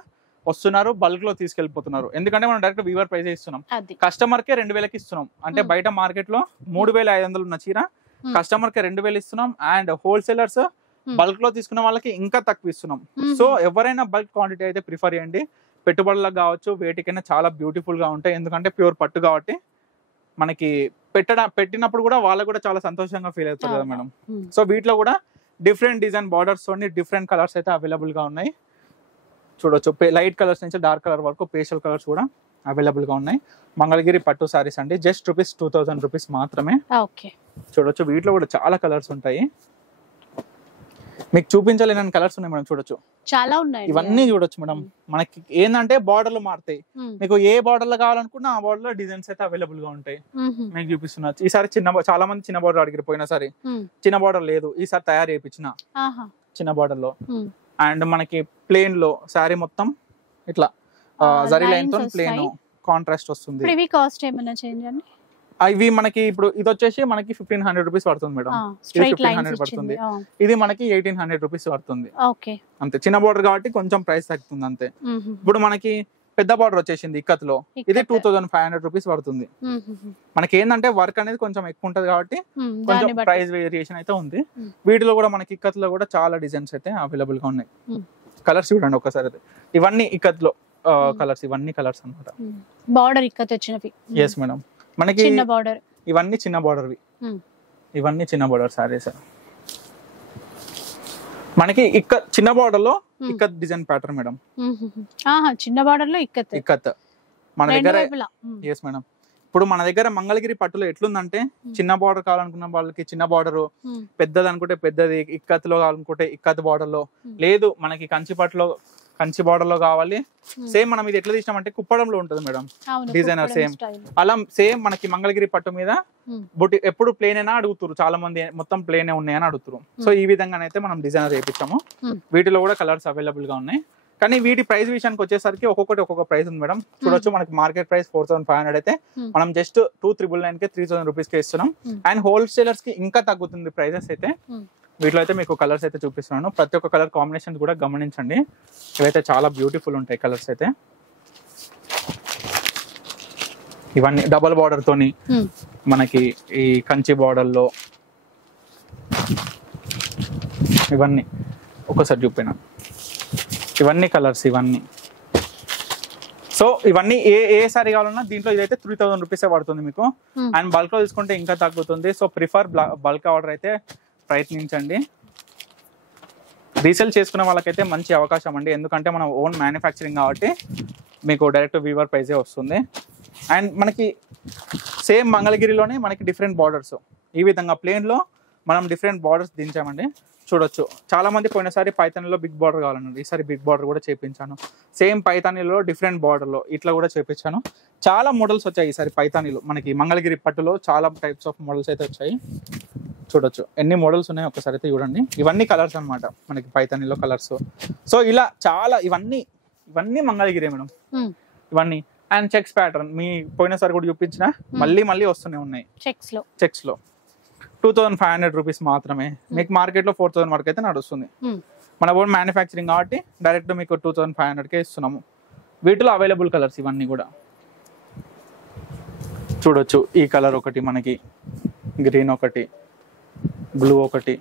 వస్తున్నారు, బల్క్ లో తీసుకెళ్లిపోతున్నారు. ఎందుకంటే మనం డైరెక్ట్ వీవర్ ప్రైస్ ఇస్తున్నాం, కస్టమర్ కే 2000కి ఇస్తున్నాం. అంటే బయట మార్కెట్ లో 3500 ఉన్న చీర కస్టమర్ కే 2000 ఇస్తున్నాం. అండ్ హోల్సేలర్స్ బల్క్ లో తీసుకున్న వాళ్ళకి ఇంకా తక్కువ ఇస్తున్నాం. సో ఎవరైనా బల్క్ క్వాంటిటీ అయితే ప్రిఫర్ చేయండి. పెట్టుబడులకు కావచ్చు, వేటికైనా చాలా బ్యూటిఫుల్ గా ఉంటాయి. ఎందుకంటే ప్యూర్ పట్టు కాబట్టి మనకి పెట్టినప్పుడు కూడా వాళ్ళకు కూడా చాలా సంతోషంగా ఫీల్ అవుతారు కదా మేడం. సో వీటిలో కూడా డిఫరెంట్ డిజైన్ బార్డర్స్ తోని డిఫరెంట్ కలర్స్ అయితే అవైలబుల్ గా ఉన్నాయి. చూడొచ్చు, లైట్ కలర్స్ నుంచి డార్క్ కలర్ వరకు పేస్టల్ కలర్స్ కూడా అవైలబుల్ గా ఉన్నాయి. మంగళగిరి పట్టు సారీస్ అండి. జస్ట్ రూపీస్ 2000 రూపీస్ మాత్రమే. చూడొచ్చు, వీటిలో కూడా చాలా కలర్స్ ఉంటాయి. మీకు చూపించలేని కలర్స్ ఉన్నాయి మేడం. చూడొచ్చు, చాలా ఉన్నాయి. ఇవన్నీ చూడొచ్చు మేడం. మనకి ఏంటంటే బార్డర్లు మారుతాయి. మీకు ఏ బార్డర్ లో కావాలనుకున్నా ఆ బార్డర్ లో డిజైన్స్ అయితే అవైలబుల్ గా ఉంటాయి. మీకు చూపిస్తున్నా. ఈసారి చాలా మంది చిన్న బార్డర్ అడిగారు. పోయినా సరే చిన్న బార్డర్ లేదు, ఈసారి తయారు చేయించిన చిన్న బార్డర్ లో. అండ్ మనకి ప్లేన్ లో శారీ మొత్తం ఇట్లా జరీ లైన్ తో ప్లేన్ కాంట్రాస్ట్ వస్తుంది. ఇవి మనకి ఇప్పుడు ఇది వచ్చేసి మనకి 1500 రూపీస్ పడుతుంది మేడం. 1500 పడుతుంది. ఇది మనకి 1800 రూపీస్ పడుతుంది అంతే. చిన్న బార్డర్ కాబట్టి కొంచెం ప్రైస్ తగ్గుతుంది అంతే. ఇప్పుడు మనకి పెద్ద బార్డర్ వచ్చేసింది ఇక్కత్ లో, ఇది 2500 రూపీస్ పడుతుంది. మనకి ఏంటంటే వర్క్ అనేది కొంచెం ఎక్కువ ఉంటది కాబట్టి కొంచెం ప్రైస్ వేరియేషన్ అయితే ఉంది. వీటిలో కూడా మనకి ఇక్కత్ లో కూడా చాలా డిజైన్స్ అయితే అవైలబుల్ గా ఉన్నాయి. కలర్స్ చూడండి ఒకసారి. అయితే ఇవన్నీ ఇక్కత్ లో కలర్స్, ఇవన్నీ కలర్స్ అన్నమాట. బార్డర్ ఇక్కత్ వచ్చినవి. Yes madam. మనకి ఇవన్నీ చిన్న బార్డర్, ఇవన్నీ చిన్న బార్డర్ సారీస్. మనకి చిన్న బార్డర్ లో ఇక్కత్ డిజైన్ ప్యాటర్న్ మేడం. చిన్న బార్డర్ లో ఇక్కత్ మన దగ్గర. Yes madam. ఇప్పుడు మన దగ్గర మంగళగిరి పట్టులో ఎట్లుందంటే చిన్న బార్డర్ కావాలనుకున్న వాళ్ళకి చిన్న బార్డర్, పెద్దది అనుకుంటే పెద్దది, ఇక్కత్ లో కావాలనుకుంటే ఇక్కత్ బార్డర్ లో, లేదు మనకి కంచి బార్డర్ లో కావాలి. సేమ్ మనం ఇది ఎట్లా తీసినామంటే కుప్పడంలో ఉంటుంది మేడం డిజైనర్. సేమ్ అలా సేమ్ మనకి మంగళగిరి పట్టు మీద బుట్టి ఎప్పుడు ప్లేన్ అయినా అడుగుతారు చాలా మంది, మొత్తం ప్లేనే ఉన్నాయని అడుగుతారు. సో ఈ విధంగానైతే మనం డిజైనర్ చేయించాము. వీటిలో కూడా కలర్స్ అవైలబుల్ గా ఉన్నాయి. కానీ వీటి ప్రైస్ విషయానికి వచ్చేసరికి ఒక్కొక్క ప్రైస్ ఉంది మేడం. చూడొచ్చు, మనకి మార్కెట్ ప్రైస్ 4500 అయితే మనం జస్ట్ 2999 కి 3000 రూపీస్ కి ఇస్తున్నాం. అండ్ హోల్సేలర్స్ కి ఇంకా తగ్గుతుంది ప్రైజెస్ అయితే. వీటిలో అయితే మీకు కలర్స్ అయితే చూపిస్తున్నాను. ప్రతి ఒక్క కలర్ కాంబినేషన్ కూడా గమనించండి. ఇవైతే చాలా బ్యూటిఫుల్ ఉంటాయి కలర్స్ అయితే. ఇవన్నీ డబల్ బార్డర్ తోని మనకి ఈ కంచి బార్డర్ లో ఇవన్నీ ఒకసారి చూపినా. ఇవన్నీ కలర్స్ ఇవన్నీ. సో ఇవన్నీ ఏ సారీ కావాలన్నా దీంట్లో ఇదైతే 3000 రూపీసే పడుతుంది మీకు. అండ్ బల్క్ లో తీసుకుంటే ఇంకా తగ్గుతుంది. సో ప్రిఫర్ బల్క్ ఆర్డర్ అయితే ప్రయత్నించండి. రీసేల్ చేసుకునే వాళ్ళకైతే మంచి అవకాశం అండి. ఎందుకంటే మనం ఓన్ మ్యానుఫ్యాక్చరింగ్ కాబట్టి మీకు డైరెక్ట్ వీవర్ ప్రైజే వస్తుంది. అండ్ మనకి సేమ్ మంగళగిరిలోనే మనకి డిఫరెంట్ బార్డర్స్ ఈ విధంగా ప్లేన్ లో మనం డిఫరెంట్ బార్డర్స్ దించామండి. చూడొచ్చు, చాలా మంది పోయినసారి పైతానీలో బిగ్ బార్డర్ కావాలన్నారు. ఈసారి బిగ్ బార్డర్ కూడా చేపించాను. సేమ్ పైతానీలో డిఫరెంట్ బార్డర్ లో ఇట్లా కూడా చేపించాను. చాలా మోడల్స్ వచ్చాయి ఈసారి పైతానీలో. మనకి మంగళగిరి పట్టులో చాలా టైప్స్ ఆఫ్ మోడల్స్ అయితే వచ్చాయి. చూడొచ్చు ఎన్ని మోడల్స్ ఉన్నాయో ఒకసారి అయితే చూడండి. ఇవన్నీ కలర్స్ అన్నమాట మనకి పైతానీలో కలర్స్. సో ఇలా చాలా ఇవన్నీ మంగళగిరి మేడం. ఇవన్నీ అండ్ చెక్స్ ప్యాటర్న్ మీ పోయినసారి కూడా చూపించిన మళ్ళీ వస్తూనే ఉన్నాయి. చెక్స్ లో 2500 రూపీస్ మాత్రమే. మీకు మార్కెట్ లో 4000 వరకు అయితే నడుస్తుంది. మన ఓన్ మ్యానుఫ్యాక్చరింగ్ కాబట్టి డైరెక్ట్ మీకు 2500కే ఇస్తున్నాము. వీటిలో అవైలబుల్ కలర్స్ ఇవన్నీ కూడా. చూడొచ్చు, ఈ కలర్ ఒకటి, మనకి గ్రీన్ ఒకటి, బ్లూ ఒకటి,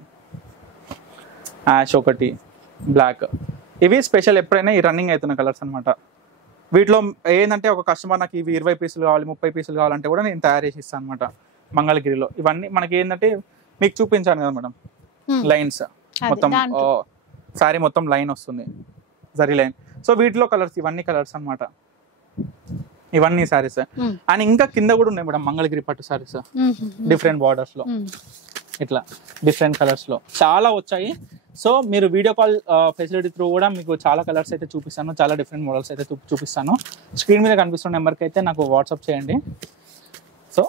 యాష్ ఒకటి, బ్లాక్. ఇవి స్పెషల్ ఎప్పుడైనా ఈ రన్నింగ్ అవుతున్న కలర్స్ అనమాట. వీటిలో ఏంటంటే ఒక కస్టమర్ నాకు ఇవి 20 పీసులు కావాలి, 30 పీసులు కావాలంటే కూడా నేను తయారు చేసి ఇస్తాను అనమాట మంగళగిరిలో. ఇవన్నీ మనకి ఏంటంటే మీకు చూపించాను కదా మేడం, లైన్స్ మొత్తం సారీ మొత్తం లైన్ వస్తుంది జరీ లైన్. సో వీటిలో కలర్స్ ఇవన్నీ కలర్స్ అన్నమాట, ఇవన్నీ సారీస్. అండ్ ఇంకా కింద కూడా ఉన్నాయి మేడం మంగళగిరి పట్టు సారీస్ డిఫరెంట్ బార్డర్స్ లో, ఇట్లా డిఫరెంట్ కలర్స్ లో చాలా వచ్చాయి. సో మీరు వీడియో కాల్ ఫెసిలిటీ త్రూ కూడా మీకు చాలా కలర్స్ అయితే చూపిస్తాను, చాలా డిఫరెంట్ మోడల్స్ అయితే చూపిస్తాను. స్క్రీన్ మీద కనిపిస్తున్న నెంబర్కి అయితే నాకు వాట్సాప్ చేయండి. సో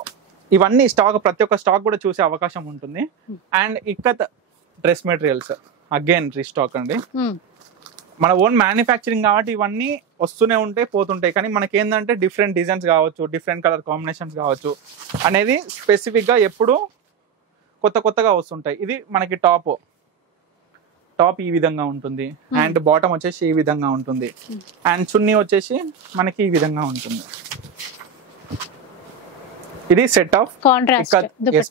ఇవన్నీ స్టాక్, ప్రతి ఒక్క స్టాక్ కూడా చూసే అవకాశం ఉంటుంది. And ikat dress materials again restock అండి. మన ఓన్ మ్యానుఫ్యాక్చరింగ్ కాబట్టి ఇవన్నీ వస్తూనే ఉంటాయి పోతుంటాయి, కానీ మనకి ఏంటంటే డిఫరెంట్ డిజైన్స్ కావచ్చు, డిఫరెంట్ కలర్ కాంబినేషన్స్ కావచ్చు అనేది స్పెసిఫిక్గా ఎప్పుడు కొత్తగా వస్తుంటాయి. ఇది మనకి టాప్ ఈ విధంగా ఉంటుంది, అండ్ బాటమ్ వచ్చేసి ఈ విధంగా ఉంటుంది, అండ్ చున్నీ వచ్చేసి మనకి ఈ విధంగా ఉంటుంది. ఇది set of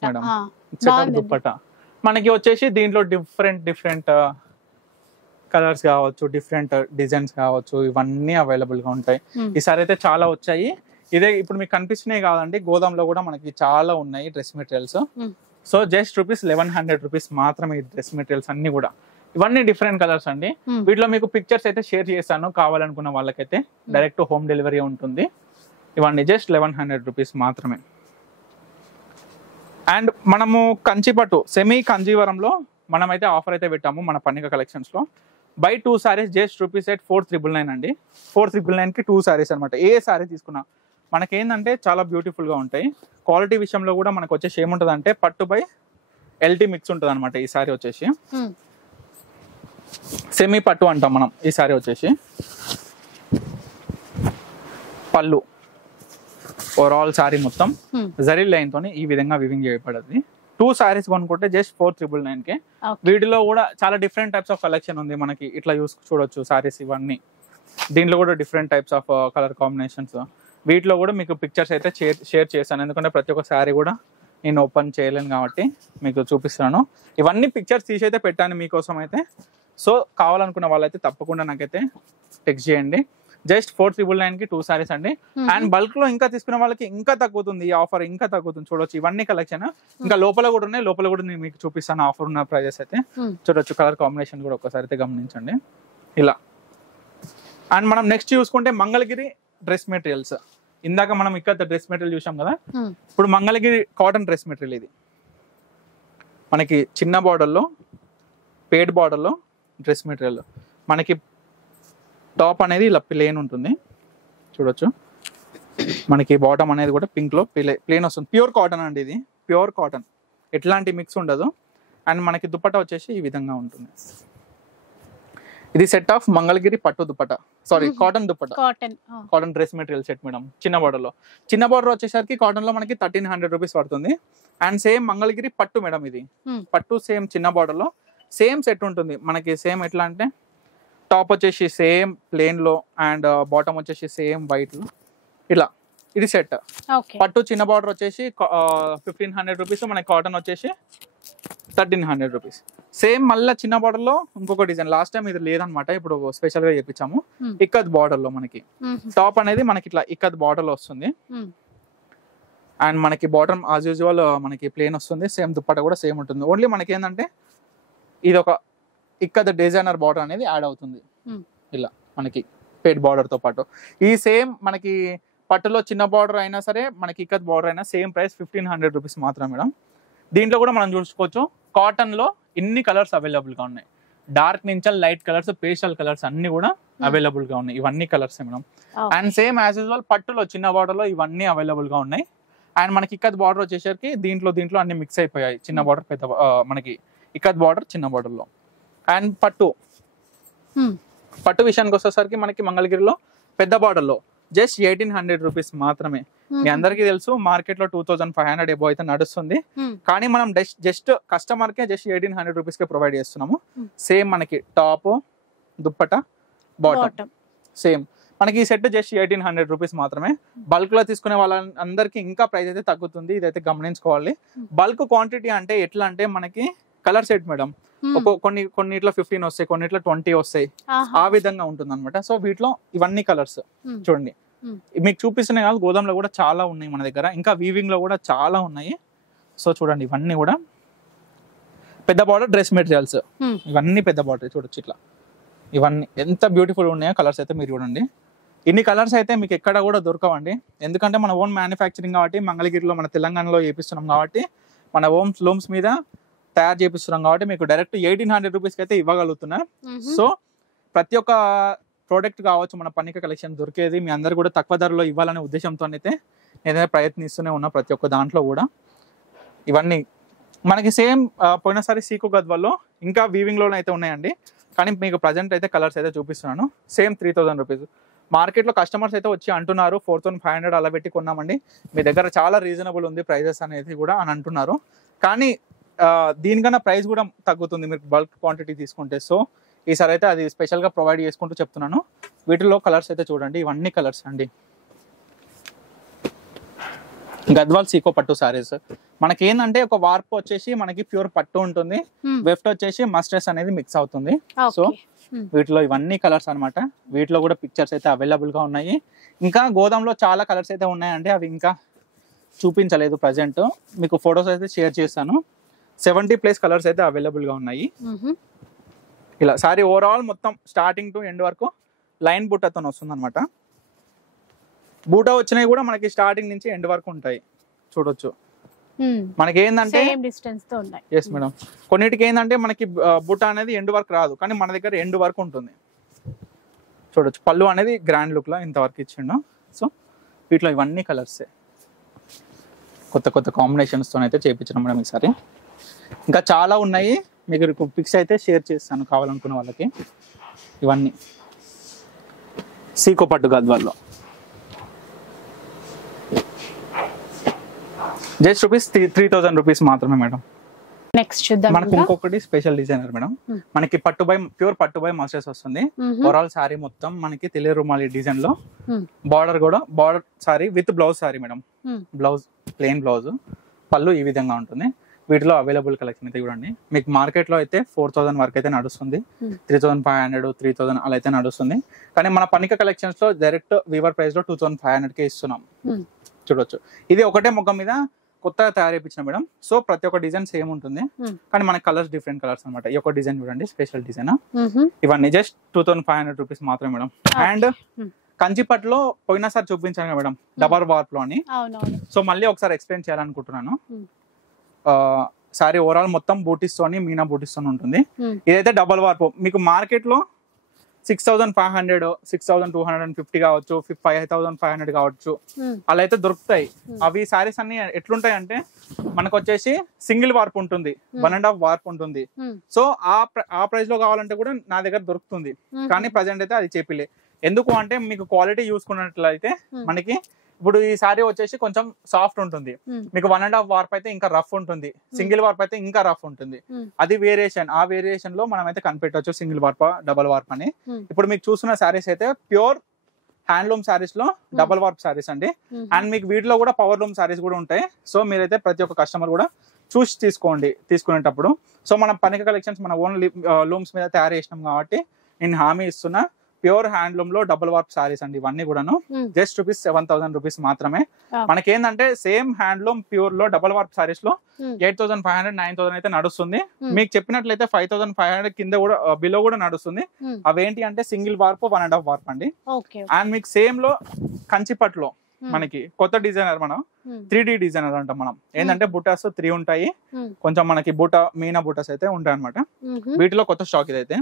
madam, set of dupatta. మనకి వచ్చేసి దీంట్లో డిఫరెంట్ కలర్స్ కావచ్చు, డిఫరెంట్ డిజైన్స్ కావచ్చు, ఇవన్నీ అవైలబుల్ గా ఉంటాయి. ఈసారి అయితే చాలా వచ్చాయి. ఇదే ఇప్పుడు మీకు కనిపిస్తున్నాయి కాదండి, గోదాంలో కూడా మనకి చాలా ఉన్నాయి డ్రెస్ మెటీరియల్స్. సో జస్ట్ ₹1100 మాత్రమే ఈ డ్రెస్ మెటీరియల్స్ అన్ని కూడా. ఇవన్నీ డిఫరెంట్ కలర్స్ అండి. వీటిలో మీకు పిక్చర్స్ అయితే షేర్ చేస్తాను, కావాలనుకున్న వాళ్ళకైతే డైరెక్ట్ హోమ్ డెలివరీ ఉంటుంది. ఇవన్నీ జస్ట్ ₹1100 మాత్రమే. అండ్ మనము కంచిపట్టు సెమీ కంజీవరంలో మనమైతే ఆఫర్ అయితే పెట్టాము మన పన్నిక కలెక్షన్స్ లో. బై 2 సారీస్ జస్ట్ ₹4,999 అండి. 4,999 కి 2 సారీస్ అనమాట. ఏ సారీ తీసుకున్నా మనకి ఏంటంటే చాలా బ్యూటిఫుల్ గా ఉంటాయి. క్వాలిటీ విషయంలో కూడా మనకు వచ్చేసి ఏముంటది అంటే పట్టు బై ఎల్టీ మిక్స్ ఉంటుంది అనమాట. ఈ సారీ వచ్చేసి సెమీ పట్టు అంటాం మనం. ఈ సారీ వచ్చేసి పళ్ళు ఓవరాల్ సారీ మొత్తం జరీ లైన్ తోని ఈ విధంగా వివింగ్ చేయబడింది. 2 సారీస్ కొనుక్కుంటే జస్ట్ 4,999 కే. వీటిలో కూడా చాలా డిఫరెంట్ టైప్స్ ఆఫ్ కలెక్షన్ ఉంది మనకి. ఇట్లా చూడొచ్చు సారీస్ ఇవన్నీ. దీంట్లో కూడా different types of colour combinations. వీటిలో కూడా మీకు పిక్చర్స్ అయితే షేర్ చేశాను, ఎందుకంటే ప్రతి ఒక్క సారీ కూడా నేను ఓపెన్ చేయలేను కాబట్టి మీకు చూపిస్తున్నాను. ఇవన్నీ పిక్చర్స్ తీసి అయితే పెట్టాను మీకోసం అయితే. సో కావాలనుకున్న వాళ్ళైతే తప్పకుండా నాకైతే టెక్స్ట్ చేయండి. జస్ట్ 4,999 కి 2 సారీస్ అండి. అండ్ బల్క్ లో ఇంకా తీసుకున్న వాళ్ళకి ఇంకా తగ్గుతుంది, ఈ ఆఫర్ ఇంకా తగ్గుతుంది. చూడొచ్చు ఇవన్నీ కలెక్షన్ ఇంకా లోపల కూడా ఉన్నాయి. లోపల కూడా నేను మీకు చూపిస్తాను ఆఫర్ ఉన్న ప్రైజెస్ అయితే. చూడొచ్చు కలర్ కాంబినేషన్ కూడా ఒకసారి అయితే గమనించండి ఇలా. అండ్ మనం నెక్స్ట్ చూసుకుంటే మంగళగిరి డ్రెస్ మెటీరియల్స్. ఇందాక మనం ఇక్కడ డ్రెస్ మెటీరియల్ చూసాం కదా, ఇప్పుడు మంగళగిరి కాటన్ డ్రెస్ మెటీరియల్. ఇది మనకి చిన్న బార్డర్లో పేడ్ బార్డర్లో డ్రెస్ మెటీరియల్. మనకి టాప్ అనేది ఇలా ప్లేన్ ఉంటుంది చూడొచ్చు. మనకి బాటమ్ అనేది కూడా పింక్ లో ప్లేన్ వస్తుంది. ప్యూర్ కాటన్ అండి, ఇది ప్యూర్ కాటన్, ఎట్లాంటి మిక్స్ ఉండదు. అండ్ మనకి దుపట్టా వచ్చేసి ఈ విధంగా ఉంటుంది. ఇది సెట్ ఆఫ్ మంగళగిరి పట్టు dupatta, sorry cotton dupatta, cotton dress material set madam. చిన్న బార్డర్ లో, చిన్న బార్డర్ వచ్చేసరికి కాటన్ లో మనకి ₹1,300 పడుతుంది. అండ్ సేమ్ మంగళగిరి పట్టు మేడం, ఇది పట్టు సేమ్ చిన్న బార్డర్ లో సేమ్ సెట్ ఉంటుంది మనకి. సేమ్ ఎట్లా అంటే టాప్ వచ్చేసి సేమ్ ప్లేన్ లో అండ్ బాటమ్ వచ్చేసి సేమ్ వైట్ లో ఇలా. ఇది సెట్ పట్టు చిన్న బార్డర్ వచ్చేసి ₹1,500, మనకి కాటన్ వచ్చేసి ₹1,300. సేమ్ మళ్ళీ చిన్న బార్డర్ లో ఇంకొక డిజైన్. లాస్ట్ టైం ఇది లేదనమాట, ఇప్పుడు స్పెషల్ గా చేపించాము. ఇక్కత్ బార్డర్ లో మనకి టాప్ అనేది మనకి ఇట్లా ఇక్కత్ బార్డర్ లో వస్తుంది. అండ్ మనకి బాటమ్ యాజ్ యూజువల్ మనకి ప్లేన్ వస్తుంది. సేమ్ దుప్పట్టా కూడా సేమ్ ఉంటుంది. ఓన్లీ మనకి ఏంటంటే ఇది ఒక ఇక్కత్ డిజైనర్ బార్డర్ అనేది యాడ్ అవుతుంది ఇలా మనకి పేడ్ బార్డర్ తో పాటు. ఈ సేమ్ మనకి పట్టులో చిన్న బార్డర్ అయినా సరే, మనకి ఇక్కత్ బార్డర్ అయినా సేమ్ ప్రైస్ ₹1,500 మాత్రమే మేడం. దీంట్లో కూడా మనం చూసుకోవచ్చు కాటన్ లో ఇన్ని కలర్స్ అవైలబుల్ గా ఉన్నాయి. డార్క్ నుంచి లైట్ కలర్స్, పేస్టల్ కలర్స్ అన్ని కూడా అవైలబుల్ గా ఉన్నాయి. ఇవన్నీ colours madam. And same as usual పట్టులో చిన్న బార్డర్ లో ఇవన్నీ అవైలబుల్ గా ఉన్నాయి. అండ్ మనకి ఇక్కత్ బార్డర్ వచ్చేసరికి దీంట్లో అన్ని మిక్స్ అయిపోయాయి. చిన్న బార్డర్ పెద్ద, మనకి ఇక్కత్ బార్డర్ చిన్న బార్డర్ లో. అండ్ పట్టు విషయానికి వచ్చేసరికి మనకి మంగళగిరిలో పెద్ద బార్డర్ లో జస్ట్ ₹1,800 మాత్రమే. మీ అందరికీ తెలుసు మార్కెట్ లో 2,500 ఎబో అయితే నడుస్తుంది, కానీ మనం జస్ట్ కస్టమర్ కే జస్ట్ ₹1,800 కే ప్రొవైడ్ చేస్తున్నాము. సేమ్ మనకి టాప్ దుప్పట బాటమ్ సేమ్. మనకి ఈ సెట్ జస్ట్ ₹1,800 మాత్రమే. బల్క్ లో తీసుకునే వాళ్ళందరికీ ఇంకా ప్రైస్ అయితే తగ్గుతుంది, ఇదైతే గమనించుకోవాలి. బల్క్ క్వాంటిటీ అంటే ఎట్లా అంటే మనకి కలర్ సెట్ మేడం. కొన్ని ఇట్లా 15 వస్తాయి, కొన్ని ఇట్లా 20 వస్తాయి, ఆ విధంగా ఉంటుంది అనమాట. సో వీటిలో ఇవన్నీ కలర్స్ చూడండి, మీకు చూపిస్తున్నాయి కాదు, గోదాంలో కూడా చాలా ఉన్నాయి మన దగ్గర. ఇంకా వీవింగ్ లో కూడా చాలా ఉన్నాయి. సో చూడండి ఇవన్నీ కూడా పెద్ద బార్డర్ డ్రెస్ మెటీరియల్స్, ఇవన్నీ పెద్ద బార్డర్ చూడొచ్చు. ఇట్లా ఇవన్నీ ఎంత బ్యూటిఫుల్ ఉన్నాయో కలర్స్ అయితే మీరు చూడండి. ఇన్ని కలర్స్ అయితే మీకు ఎక్కడ కూడా దొరకవండి, ఎందుకంటే మన ఓన్ మ్యానుఫ్యాక్చరింగ్ కాబట్టి, మంగళగిరిలో మన తెలంగాణలో చేపిస్తున్నాం కాబట్టి, మన ఓన్ లూమ్స్ మీద తయారు చేపిస్తున్నాం కాబట్టి మీకు డైరెక్ట్ 1800 రూపీస్కి అయితే ఇవ్వగలుగుతున్నా. సో ప్రతి ఒక్క ప్రోడక్ట్ కావచ్చు మన పన్నిక కలెక్షన్ దొరికేది మీ అందరు కూడా తక్కువ ధరలో ఇవ్వాలనే ఉద్దేశంతో అయితే నేనైతే ప్రయత్నిస్తూనే ఉన్నా ప్రతి ఒక్క దాంట్లో కూడా. ఇవన్నీ మనకి సేమ్ పోయినసారి సీకు గద్వాల్లో ఇంకా వీవింగ్లోనే అయితే ఉన్నాయండి, కానీ మీకు ప్రజెంట్ అయితే కలర్స్ అయితే చూపిస్తున్నాను. Same 3000 rupees. మార్కెట్లో కస్టమర్స్ అయితే వచ్చి అంటున్నారు 4500 అలా పెట్టి కొన్నామండి, మీ దగ్గర చాలా రీజనబుల్ ఉంది ప్రైజెస్ అనేది కూడా అని అంటున్నారు. కానీ దీనికన్నా ప్రైస్ కూడా తగ్గుతుంది మీరు బల్క్ క్వాంటిటీ తీసుకుంటే. సో ఈసారి అయితే అది స్పెషల్గా ప్రొవైడ్ చేసుకుంటూ చెప్తున్నాను. వీటిలో కలర్స్ అయితే చూడండి, ఇవన్నీ కలర్స్ అండి. గద్వాల్ సీకో పట్టు సారీస్ మనకి ఏంటంటే ఒక వార్పు వచ్చేసి మనకి ప్యూర్ పట్టు ఉంటుంది, వెఫ్ట్ వచ్చేసి మస్టర్స్ అనేది మిక్స్ అవుతుంది. సో వీటిలో ఇవన్నీ కలర్స్ అనమాట. వీటిలో కూడా పిక్చర్స్ అయితే అవైలబుల్ గా ఉన్నాయి. ఇంకా గోదాంలో చాలా కలర్స్ అయితే ఉన్నాయండి, అవి ఇంకా చూపించలేదు ప్రజెంట్. మీకు ఫొటోస్ అయితే షేర్ చేస్తాను. 70+ కలర్స్ అయితే అవైలబుల్ గా ఉన్నాయి. ఇలా సారీ ఓవరాల్ మొత్తం స్టార్టింగ్ టు ఎండ్ వరకు లైన్ బూటాతో వస్తుంది అనమాట. బూటా వచ్చినవి కూడా మనకి స్టార్టింగ్ నుంచి ఎండ్ వరకు ఉంటాయి చూడొచ్చు. మనకి ఏంటంటే ఎస్ మేడం, కొన్నిటికి ఏంటంటే మనకి బూటా అనేది ఎండ్ వరకు రాదు, కానీ మన దగ్గర ఎండ్ వరకు ఉంటుంది చూడొచ్చు. పళ్ళు అనేది గ్రాండ్ లుక్ లో ఇంతవరకు ఇచ్చిండు. సో వీటిలో ఇవన్నీ కలర్సే, కొత్త కొత్త కాంబినేషన్స్ తో అయితే చేయించడం మేడం ఈసారి. ఇంకా చాలా ఉన్నాయి, మీకు పిక్స్ అయితే షేర్ చేస్తాను కావాలనుకున్న వాళ్ళకి. ఇవన్నీ సీకో పట్టు గద్వాల్లో జస్ట్ రూపీస్ 3000 రూపీస్ మాత్రమే మేడం. నెక్స్ట్ చూద్దాం. మనకి ఇంకొకటి స్పెషల్ డిజైనర్ మేడం, మనకి పట్టు బై ప్యూర్ పట్టు బై మస్టర్స్ వస్తుంది. ఓవరాల్ సారీ మొత్తం మనకి తెలి రుమాలి డిజైన్ లో, బార్డర్ కూడా border sorry with blouse sorry madam. Blouse plain blouse, పళ్ళు ఈ విధంగా ఉంటుంది. వీటిలో అవైలబుల్ కలెక్షన్ అయితే చూడండి. మీకు మార్కెట్ లో అయితే 4000 వరకు అయితే నడుస్తుంది, 3500 3000 అలా అయితే నడుస్తుంది. కానీ మన పన్నిక కలెక్షన్స్ లో డైరెక్ట్ వీవర్ ప్రైస్ లో 2500కే ఇస్తున్నాం చూడొచ్చు. ఇది ఒకటే మొగ్గం మీద కొత్తగా తయారు చేయించిన మేడం. సో ప్రతి ఒక్క డిజైన్ సేమ్ ఉంటుంది, కానీ మన కలర్స్ డిఫరెంట్ కలర్స్ అనమాట. ఈ ఒక డిజైన్ చూడండి, స్పెషల్ డిజైన్. ఇవన్నీ జస్ట్ 2500 రూపీస్ మాత్రమే మేడం. అండ్ కంచిపట్లో పోయినసారి చూపించాను మేడం డబల్ వార్ప్ లో అని, సో మళ్ళీ ఒకసారి ఎక్స్ప్లెయిన్ చేయాలనుకుంటున్నాను. సారీ ఓవరాల్ మొత్తం బూటీస్తోని మీనా బూటీస్తో ఉంటుంది. ఇదైతే డబల్ వార్ప్. మీకు మార్కెట్ లో 6500 6250 కావచ్చు, 5500 కావచ్చు, అలా అయితే దొరుకుతాయి. అవి సారీస్ అన్ని ఎట్లుంటాయి అంటే మనకు వచ్చేసి సింగిల్ వార్ప్ ఉంటుంది, 1.5 వార్ప్ ఉంటుంది. సో ఆ ప్రైస్ లో కావాలంటే కూడా నా దగ్గర దొరుకుతుంది, కానీ ప్రజెంట్ అయితే అది చెప్పలే. ఎందుకు అంటే మీకు క్వాలిటీ చూసుకున్నట్లయితే మనకి ఇప్పుడు ఈ సారీ వచ్చేసి కొంచెం సాఫ్ట్ ఉంటుంది, మీకు 1.5 వార్ప్ అయితే ఇంకా రఫ్ ఉంటుంది, సింగిల్ వార్ప్ అయితే ఇంకా రఫ్ ఉంటుంది. అది వేరియేషన్. ఆ వేరియేషన్ లో మనం అయితే కనిపెట్టవచ్చు సింగిల్ వార్ప్ డబల్ వార్ప్ అని. ఇప్పుడు మీకు చూస్తున్న సారీస్ అయితే ప్యూర్ హ్యాండ్లూమ్ సారీస్ లో డబల్ వార్ప్ సారీస్ అండి. అండ్ మీకు వీటిలో కూడా పవర్ లూమ్ సారీస్ కూడా ఉంటాయి. సో మీరైతే ప్రతి ఒక్క కస్టమర్ కూడా చూసి తీసుకోండి తీసుకునేటప్పుడు. సో మనం పన్నిక కలెక్షన్స్ మన ఓన్ లూమ్స్ మీద తయారు చేసినాం కాబట్టి నేను హామీ ఇస్తున్నా, ప్యూర్ హ్యాండ్లూమ్ లో డబుల్ వార్ప్ సారీస్ అండి ఇవన్నీ కూడాను. జస్ట్ రూపీస్ 7000 రూపీస్ మాత్రమే. మనకేందంటే సేమ్ హ్యాండ్లూమ్ ప్యూర్ లో డబుల్ వార్ప్ సారీస్ లో 8500 9000 అయితే నడుస్తుంది. మీకు చెప్పినట్లయితే 5500 కింద కూడా బిలో కూడా నడుస్తుంది. అవేంటి అంటే సింగిల్ వార్ప్ 1.5 వార్ప్ అండి. అండ్ మీకు సేమ్ లో కంచిపట్లో మనకి కొత్త డిజైనర్, మనం 3D డిజైనర్ అంటాం మనం. ఏంటంటే బుటాస్ 3 ఉంటాయి, కొంచెం మనకి బుటా మీనా బుటాస్ అయితే ఉంటాయి అనమాట. వీటిలో కొత్త స్టాక్ ఇదైతే.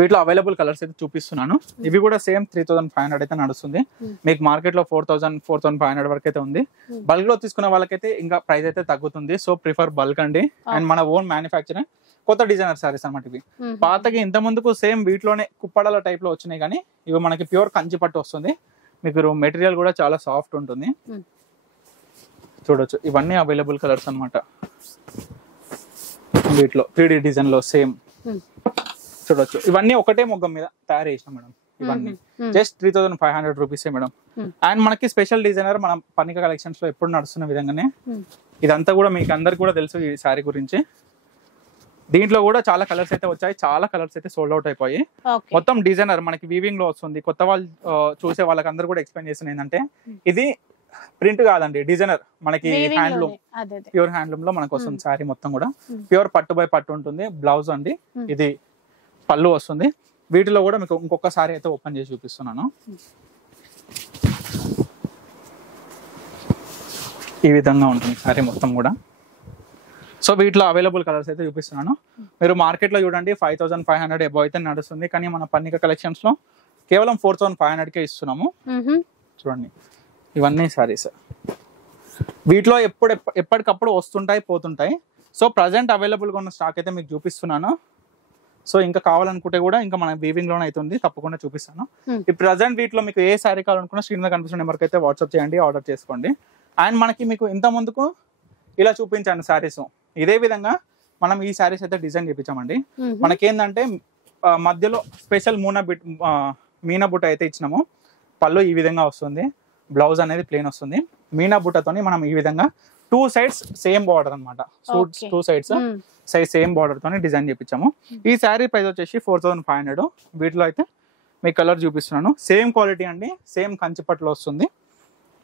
వీటిలో అవైలబుల్ కలర్స్ అయితే చూపిస్తున్నాను. ఇవి కూడా సేమ్ 3500 అయితే నడుస్తుంది. మీకు మార్కెట్ లో 4000 4500 వరకు అయితే ఉంది. బల్క్ లో తీసుకున్న వాళ్ళకైతే ఇంకా ప్రైస్ అయితే తగ్గుతుంది. సో ప్రిఫర్ బల్క్ అండి. అండ్ మన ఓన్ మ్యానుఫ్యాక్చరింగ్ కొత్త డిజైనర్ సారీస్ అనమాట ఇవి. పాతకి ఇంత ముందుకు సేమ్ వీటిలోనే కుప్పడాల టైప్ లో వచ్చినాయి, కానీ ఇవి మనకి ప్యూర్ కంచి పట్టు వస్తుంది. మీకు మెటీరియల్ కూడా చాలా సాఫ్ట్ ఉంటుంది చూడొచ్చు. ఇవన్నీ అవైలబుల్ కలర్స్ అనమాట. వీటిలో 3D డిజైన్ లో సేమ్ చూడొచ్చు. ఇవన్నీ ఒకటే మొగ్గం మీద తయారు చేసినాం మేడం. ఇవన్నీ జస్ట్ 3500 రూపీసే మేడం. అండ్ మనకి స్పెషల్ డిజైనర్ మనం పన్నిక కలెక్షన్స్ లో ఎప్పుడు నడుస్తున్న విధంగానే ఇదంతా కూడా మీకు అందరికి కూడా తెలుసు ఈ సారీ గురించి. దీంట్లో కూడా చాలా కలర్స్ అయితే వచ్చాయి, చాలా కలర్స్ అయితే సోల్డ్ అవుట్ అయిపోయి. మొత్తం డిజైనర్ మనకి వీవింగ్ లో వస్తుంది. కొత్త వాళ్ళు చూసే వాళ్ళకి అందరు కూడా ఎక్స్ప్లెయిన్ చేసిన ఏంటంటే ఇది ప్రింట్ కాదండి, డిజైనర్ మనకి Weaving హ్యాండ్లూమ్, లోనే. అదే అదే. ప్యూర్ హ్యాండ్లూమ్ లో మనకు వస్తుంది శారీ మొత్తం కూడా. ప్యూర్ పట్టు బై పట్టు ఉంటుంది. బ్లౌజ్ అండి, ఇది పళ్ళు వస్తుంది. వీటిలో కూడా మీకు ఇంకొక సారీ అయితే ఓపెన్ చేసి చూపిస్తున్నాను. ఈ విధంగా ఉంటుంది సారీ మొత్తం కూడా. సో వీటిలో అవైలబుల్ కలర్స్ అయితే చూపిస్తున్నాను. మీరు మార్కెట్లో చూడండి 5500 ఎబో అయితే నడుస్తుంది, కానీ మన పన్నిక కలెక్షన్స్ లో కేవలం 4500కే ఇస్తున్నాము. చూడండి ఇవన్నీ సారీస్. వీటిలో ఎప్పటికప్పుడు వస్తుంటాయి పోతుంటాయి. సో ప్రజెంట్ అవైలబుల్గా ఉన్న స్టాక్ అయితే మీకు చూపిస్తున్నాను. సో ఇంకా కావాలనుకుంటే కూడా ఇంకా మన వీవింగ్ లోనే అవుతుంది, తప్పకుండా చూపిస్తాను. ఈ ప్రజెంట్ వీటిలో మీకు ఏ శారీ కావాలనుకున్నా స్క్రీన్ మీద కనిపిస్తున్న నెంబర్కి అయితే వాట్సాప్ చేయండి, ఆర్డర్ చేసుకోండి. అండ్ మనకి మీకు ఇంత ముందుకు ఇలా చూపించాను శారీస్. ఇదే విధంగా మనం ఈ శారీస్ అయితే డిజైన్ చేయించామండి. మనకేంటంటే మధ్యలో స్పెషల్ మీనా బుట్ట అయితే ఇచ్చినాము. పళ్ళు ఈ విధంగా వస్తుంది, బ్లౌజ్ అనేది ప్లెయిన్ వస్తుంది. మీనా బుట్టతోని మనం ఈ విధంగా 2 sides సేమ్ బార్డర్ అనమాట. 2 sides సేమ్ బార్డర్ తోని డిజైన్ చేయించాము. ఈ శారీ ప్రైస్ వచ్చేసి 4500. వీటిలో అయితే మీకు కలర్ చూపిస్తున్నాను. సేమ్ క్వాలిటీ అండి, సేమ్ కంచిపట్లో వస్తుంది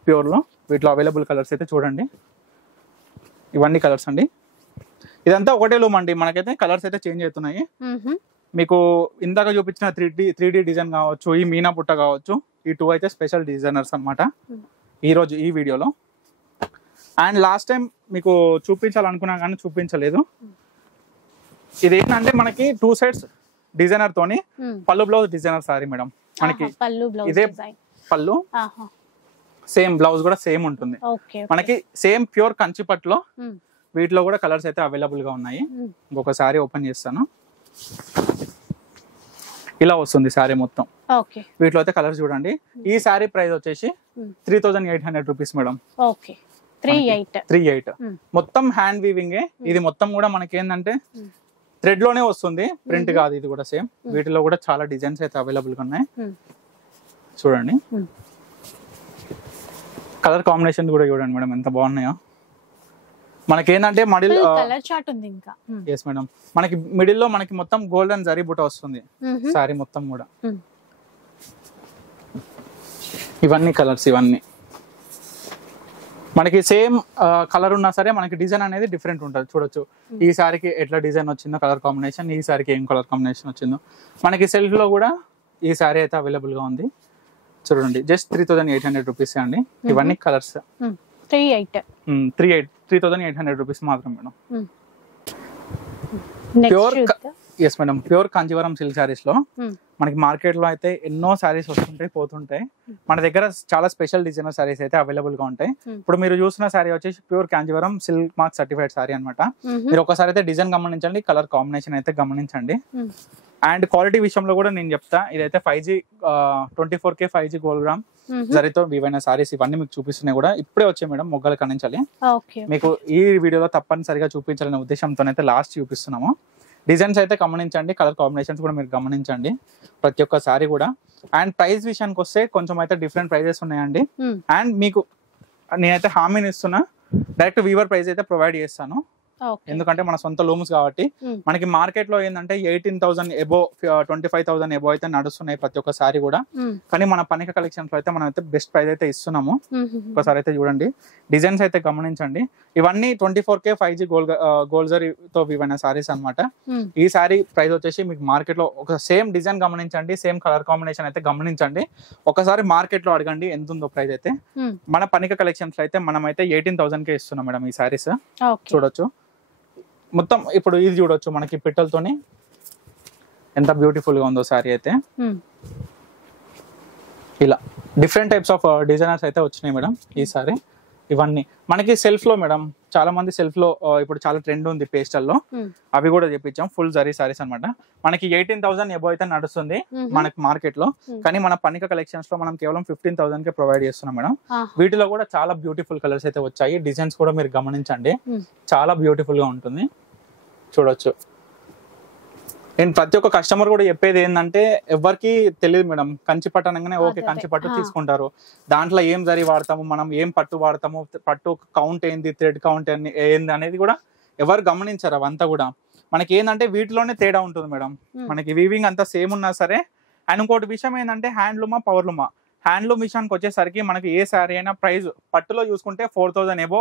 ప్యూర్ లో. వీటిలో అవైలబుల్ కలర్స్ అయితే చూడండి, ఇవన్నీ కలర్స్ అండి. ఇదంతా ఒకటే లూమ్ అండి, మనకైతే కలర్స్ అయితే చేంజ్ అవుతున్నాయి. మీకు ఇందాక చూపించిన 3D డిజైన్ కావచ్చు, ఈ మీనా పుట్ట కావచ్చు, ఈ 2 అయితే స్పెషల్ డిజైనర్స్ అనమాట ఈ రోజు ఈ వీడియోలో. అండ్ లాస్ట్ టైం మీకు చూపించాలనుకున్నా కానీ చూపించలేదు. ఇది ఏంటంటే మనకి 2 sides డిజైనర్ తోని పళ్ళు బ్లౌజ్ డిజైనర్ సారీ మేడం. మనకి ఇదే పళ్ళు, సేమ్ బ్లౌజ్ కూడా సేమ్ ఉంటుంది. మనకి సేమ్ ప్యూర్ కంచిపట్లో. వీటిలో కూడా కలర్స్ అయితే అవైలబుల్ గా ఉన్నాయి. ఇంకొక సారీ ఓపెన్ చేస్తాను. ఇలా వస్తుంది సారీ మొత్తం. వీటిలో అయితే కలర్స్ చూడండి. ఈ సారీ ప్రైస్ వచ్చేసి 3800 రూపీస్ మేడం. 38 మొత్తం హ్యాండ్ వీవింగ్. ఇది మొత్తం కూడా మనకి ఏంటంటే థ్రెడ్ లోనే వస్తుంది, ప్రింట్ కాదు. ఇది కూడా సేమ్. వీటిలో కూడా చాలా డిజైన్స్ అయితే అవైలబుల్ గా ఉన్నాయి. చూడండి కలర్ కాంబినేషన్ కూడా చూడండి మేడం ఎంత బాగున్నాయో. మనకి ఏంటంటే మిడిల్ కలర్ చార్ట్ ఉంది ఇంకా. yes మేడం, మనకి మిడిల్ లో మనకి మొత్తం గోల్డెన్ జరీ బుట్ట వస్తుంది సారీ మొత్తం కూడా. ఇవన్నీ కలర్స్, ఇవన్నీ మనకి సేమ్ కలర్ ఉన్నా సరే మనకి డిజైన్ అనేది డిఫరెంట్ ఉంటుంది. చూడొచ్చు ఈ సారీకి ఎట్లా డిజైన్ వచ్చిందో కలర్ కాంబినేషన్, ఈ సారీకి ఏం కలర్ కాంబినేషన్ వచ్చిందో. మనకి సెల్ఫ్ లో కూడా ఈ సారీ అయితే అవైలబుల్ గా ఉంది. చూడండి జస్ట్ 3800 రూపీస్ అండి. ఇవన్నీ కలర్స్ 3800 రూపీస్ మాత్రం madam. Pure yes madam, pure Kanjeevaram silk saris లో మనకి మార్కెట్ లో అయితే ఎన్నో సారీస్ వస్తుంటాయి పోతుంటాయి. మన దగ్గర చాలా స్పెషల్ డిజైనర్ సారీస్ అయితే అవైలబుల్ గా ఉంటాయి. ఇప్పుడు మీరు చూసిన సారీ వచ్చేసి pure Kanjeevaram silk mark certified sorry అనమాట. మీరు ఒకసారి అయితే డిజైన్ గమనించండి, కలర్ కాంబినేషన్ అయితే గమనించండి. అండ్ క్వాలిటీ విషయంలో కూడా నేను చెప్తా. ఇదైతే 5G 24K 5G gold gram జరితో వివైన సారీస్ ఇవన్నీ మీకు చూపిస్తున్నాయి కూడా ఇప్పుడే వచ్చాయి మేడం, మొగ్గలు కనించాలి. మీకు ఈ వీడియోలో తప్పనిసరిగా చూపించాలనే ఉద్దేశంతోనైతే లాస్ట్ చూపిస్తున్నాము. డిజైన్స్ అయితే గమనించండి, కలర్ కాంబినేషన్స్ కూడా మీరు గమనించండి ప్రతి ఒక్క సారీ కూడా. అండ్ ప్రైస్ విషయానికి వస్తే కొంచెం అయితే డిఫరెంట్ ప్రైజెస్ ఉన్నాయండి. అండ్ మీకు నేనైతే హామీని ఇస్తున్నా, డైరెక్ట్ వీవర్ ప్రైస్ అయితే ప్రొవైడ్ చేస్తాను. ఎందుకంటే మన సొంత లూమ్స్ కాబట్టి. మనకి మార్కెట్ లో ఏంటంటే 18,000 ఎబో 25,000 ఎబో అయితే నడుస్తున్నాయి ప్రతి ఒక్క సారీ కూడా. కానీ మన పనిక కలెక్షన్స్ లో అయితే మనం అయితే బెస్ట్ ప్రైస్ అయితే ఇస్తున్నాము. ఒకసారి అయితే చూడండి, డిజైన్స్ అయితే గమనించండి. ఇవన్నీ 24K 5G గోల్డ్ జరీతో ఇవన్న సారీస్ అనమాట. ఈ సారీ ప్రైస్ వచ్చేసి మీకు మార్కెట్ లో ఒక సేమ్ డిజైన్ గమనించండి, సేమ్ కలర్ కాంబినేషన్ అయితే గమనించండి. ఒకసారి మార్కెట్ లో అడగండి ఎంత ఉందో ప్రైస్ అయితే. మన పనిక కలెక్షన్స్ లో అయితే మనం అయితే 18,000కే ఇస్తున్నాం మేడం ఈ సారీస్. చూడొచ్చు మొత్తం. ఇప్పుడు ఇది చూడొచ్చు మనకి పిట్టలతోని ఎంత బ్యూటిఫుల్ గా ఉందో సారీ అయితే. ఇలా డిఫరెంట్ టైప్స్ ఆఫ్ డిజైనర్స్ అయితే వచ్చినాయి మేడం ఈ సారీ. ఇవన్నీ మనకి సెల్ఫ్ లో మేడం, చాలా మంది సెల్ఫ్ లో ఇప్పుడు చాలా ట్రెండ్ ఉంది పేస్టల్లో, అవి కూడా చెప్పించాం. ఫుల్ జరీ సారీస్ అనమాట. మనకి 18,000 ఎబో అయితే నడుస్తుంది మనకి మార్కెట్ లో. కానీ మన పనిక కలెక్షన్స్ లో మనం కేవలం 15,000కే ప్రొవైడ్ చేస్తున్నాం మేడం. వీటిలో కూడా చాలా బ్యూటిఫుల్ కలర్స్ అయితే వచ్చాయి. డిజైన్స్ కూడా మీరు గమనించండి, చాలా బ్యూటిఫుల్ గా ఉంటుంది. చూడొచ్చు. నేను ప్రతి ఒక్క కస్టమర్ కూడా చెప్పేది ఏంటంటే, ఎవరికి తెలియదు మేడం, కంచిపట్టు అనగానే ఓకే కంచిపట్టు తీసుకుంటారు. దాంట్లో ఏం జరీ వాడతాము, మనం ఏం పట్టు వాడతాము, పట్టు కౌంట్ ఏంది, థ్రెడ్ కౌంట్ ఏంది అనేది కూడా ఎవరు గమనించారు. అవంతా కూడా మనకి ఏంటంటే వీటిలోనే తేడా ఉంటుంది మేడం. మనకి వీవింగ్ అంతా సేమ్ ఉన్నా సరే. అండ్ ఇంకోటి విషయం ఏంటంటే హ్యాండ్లూమా పవర్లూమా. హ్యాండ్లూమ్ విషయానికి వచ్చేసరికి మనకి ఏ శారీ అయినా ప్రైస్ పట్టులో చూసుకుంటే 4000 ఎబో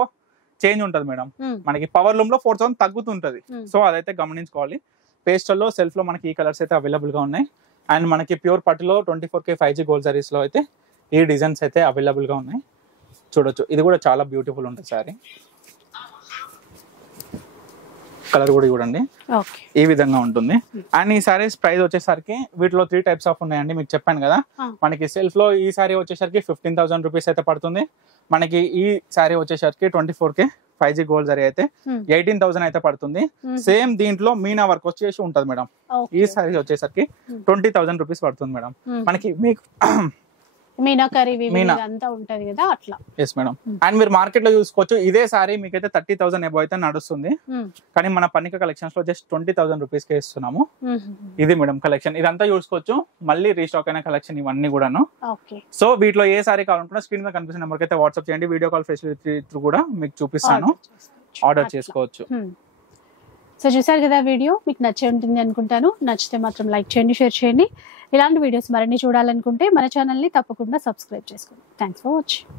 చేంజ్ ఉంటుంది మేడం. మనకి పవర్ లూమ్ లో 4000 తగ్గుతుంటది. సో అదైతే గమనించుకోవాలి. పేస్టల్ లో సెల్ఫ్ లో మనకి ఈ కలర్స్ అయితే అవైలబుల్ గా ఉన్నాయి. అండ్ మనకి ప్యూర్ పట్టులో 24K 5G గోల్డ్ సారీస్ లో అయితే ఈ డిజైన్స్ అయితే అవైలబుల్ గా ఉన్నాయి. చూడొచ్చు, ఇది కూడా చాలా బ్యూటిఫుల్ ఉంటుంది సారీ. కలర్ కూడా చూడండి ఈ విధంగా ఉంటుంది. అండ్ ఈ సారీస్ ప్రైస్ వచ్చేసరికి వీటిలో 3 టైప్స్ ఆఫ్ ఉన్నాయండి. మీకు చెప్పాను కదా, మనకి సెల్ఫ్ లో ఈ సారీ వచ్చేసరికి 15,000 రూపీస్ అయితే పడుతుంది. మనకి ఈ సారీ వచ్చేసరికి 24K 5G గోల్డ్ సారీ అయితే 18,000 అయితే పడుతుంది. సేమ్ దీంట్లో మీనా వర్క్ వచ్చేసి ఉంటది మేడం. ఈ సారీ వచ్చేసరికి 20,000 రూపీస్ పడుతుంది మేడం. మనకి మీకు మీనాకరీ అంతా ఉంటది కదా అట్లా. Yes madam. అండ్ మీరు మార్కెట్ లో చూసుకోవచ్చు, ఇదే సారీ మీకైతే 30,000 ఎబో అయితే నడుస్తుంది. కానీ మన పర్ణిక కలెక్షన్స్ లో జస్ట్ 20,000 రూపీస్ కే ఇస్తున్నాము. ఇది మేడం కలెక్షన్, ఇదంతా చూసుకోవచ్చు. మళ్ళీ రీస్టాక్ అయిన కలెక్షన్ ఇవన్నీ కూడాను. సో వీటిలో ఏ సారీ కావాలనుకున్నా స్క్రీన్ మీద కనిపిస్తున్న నెంబర్కి అయితే వాట్సాప్ చేయండి. వీడియో కాల్ ఫెసిలిటీ కూడా మీకు చూపిస్తాను, ఆర్డర్ చేసుకోవచ్చు. సో చూసారు కదా వీడియో, మీకు నచ్చే ఉంటుంది అనుకుంటాను. నచ్చితే మాత్రం లైక్ చేయండి, షేర్ చేయండి. ఇలాంటి వీడియోస్ మరిన్ని చూడాలనుకుంటే మన ఛానల్ని తప్పకుండా సబ్స్క్రైబ్ చేసుకోండి. Thanks for watching.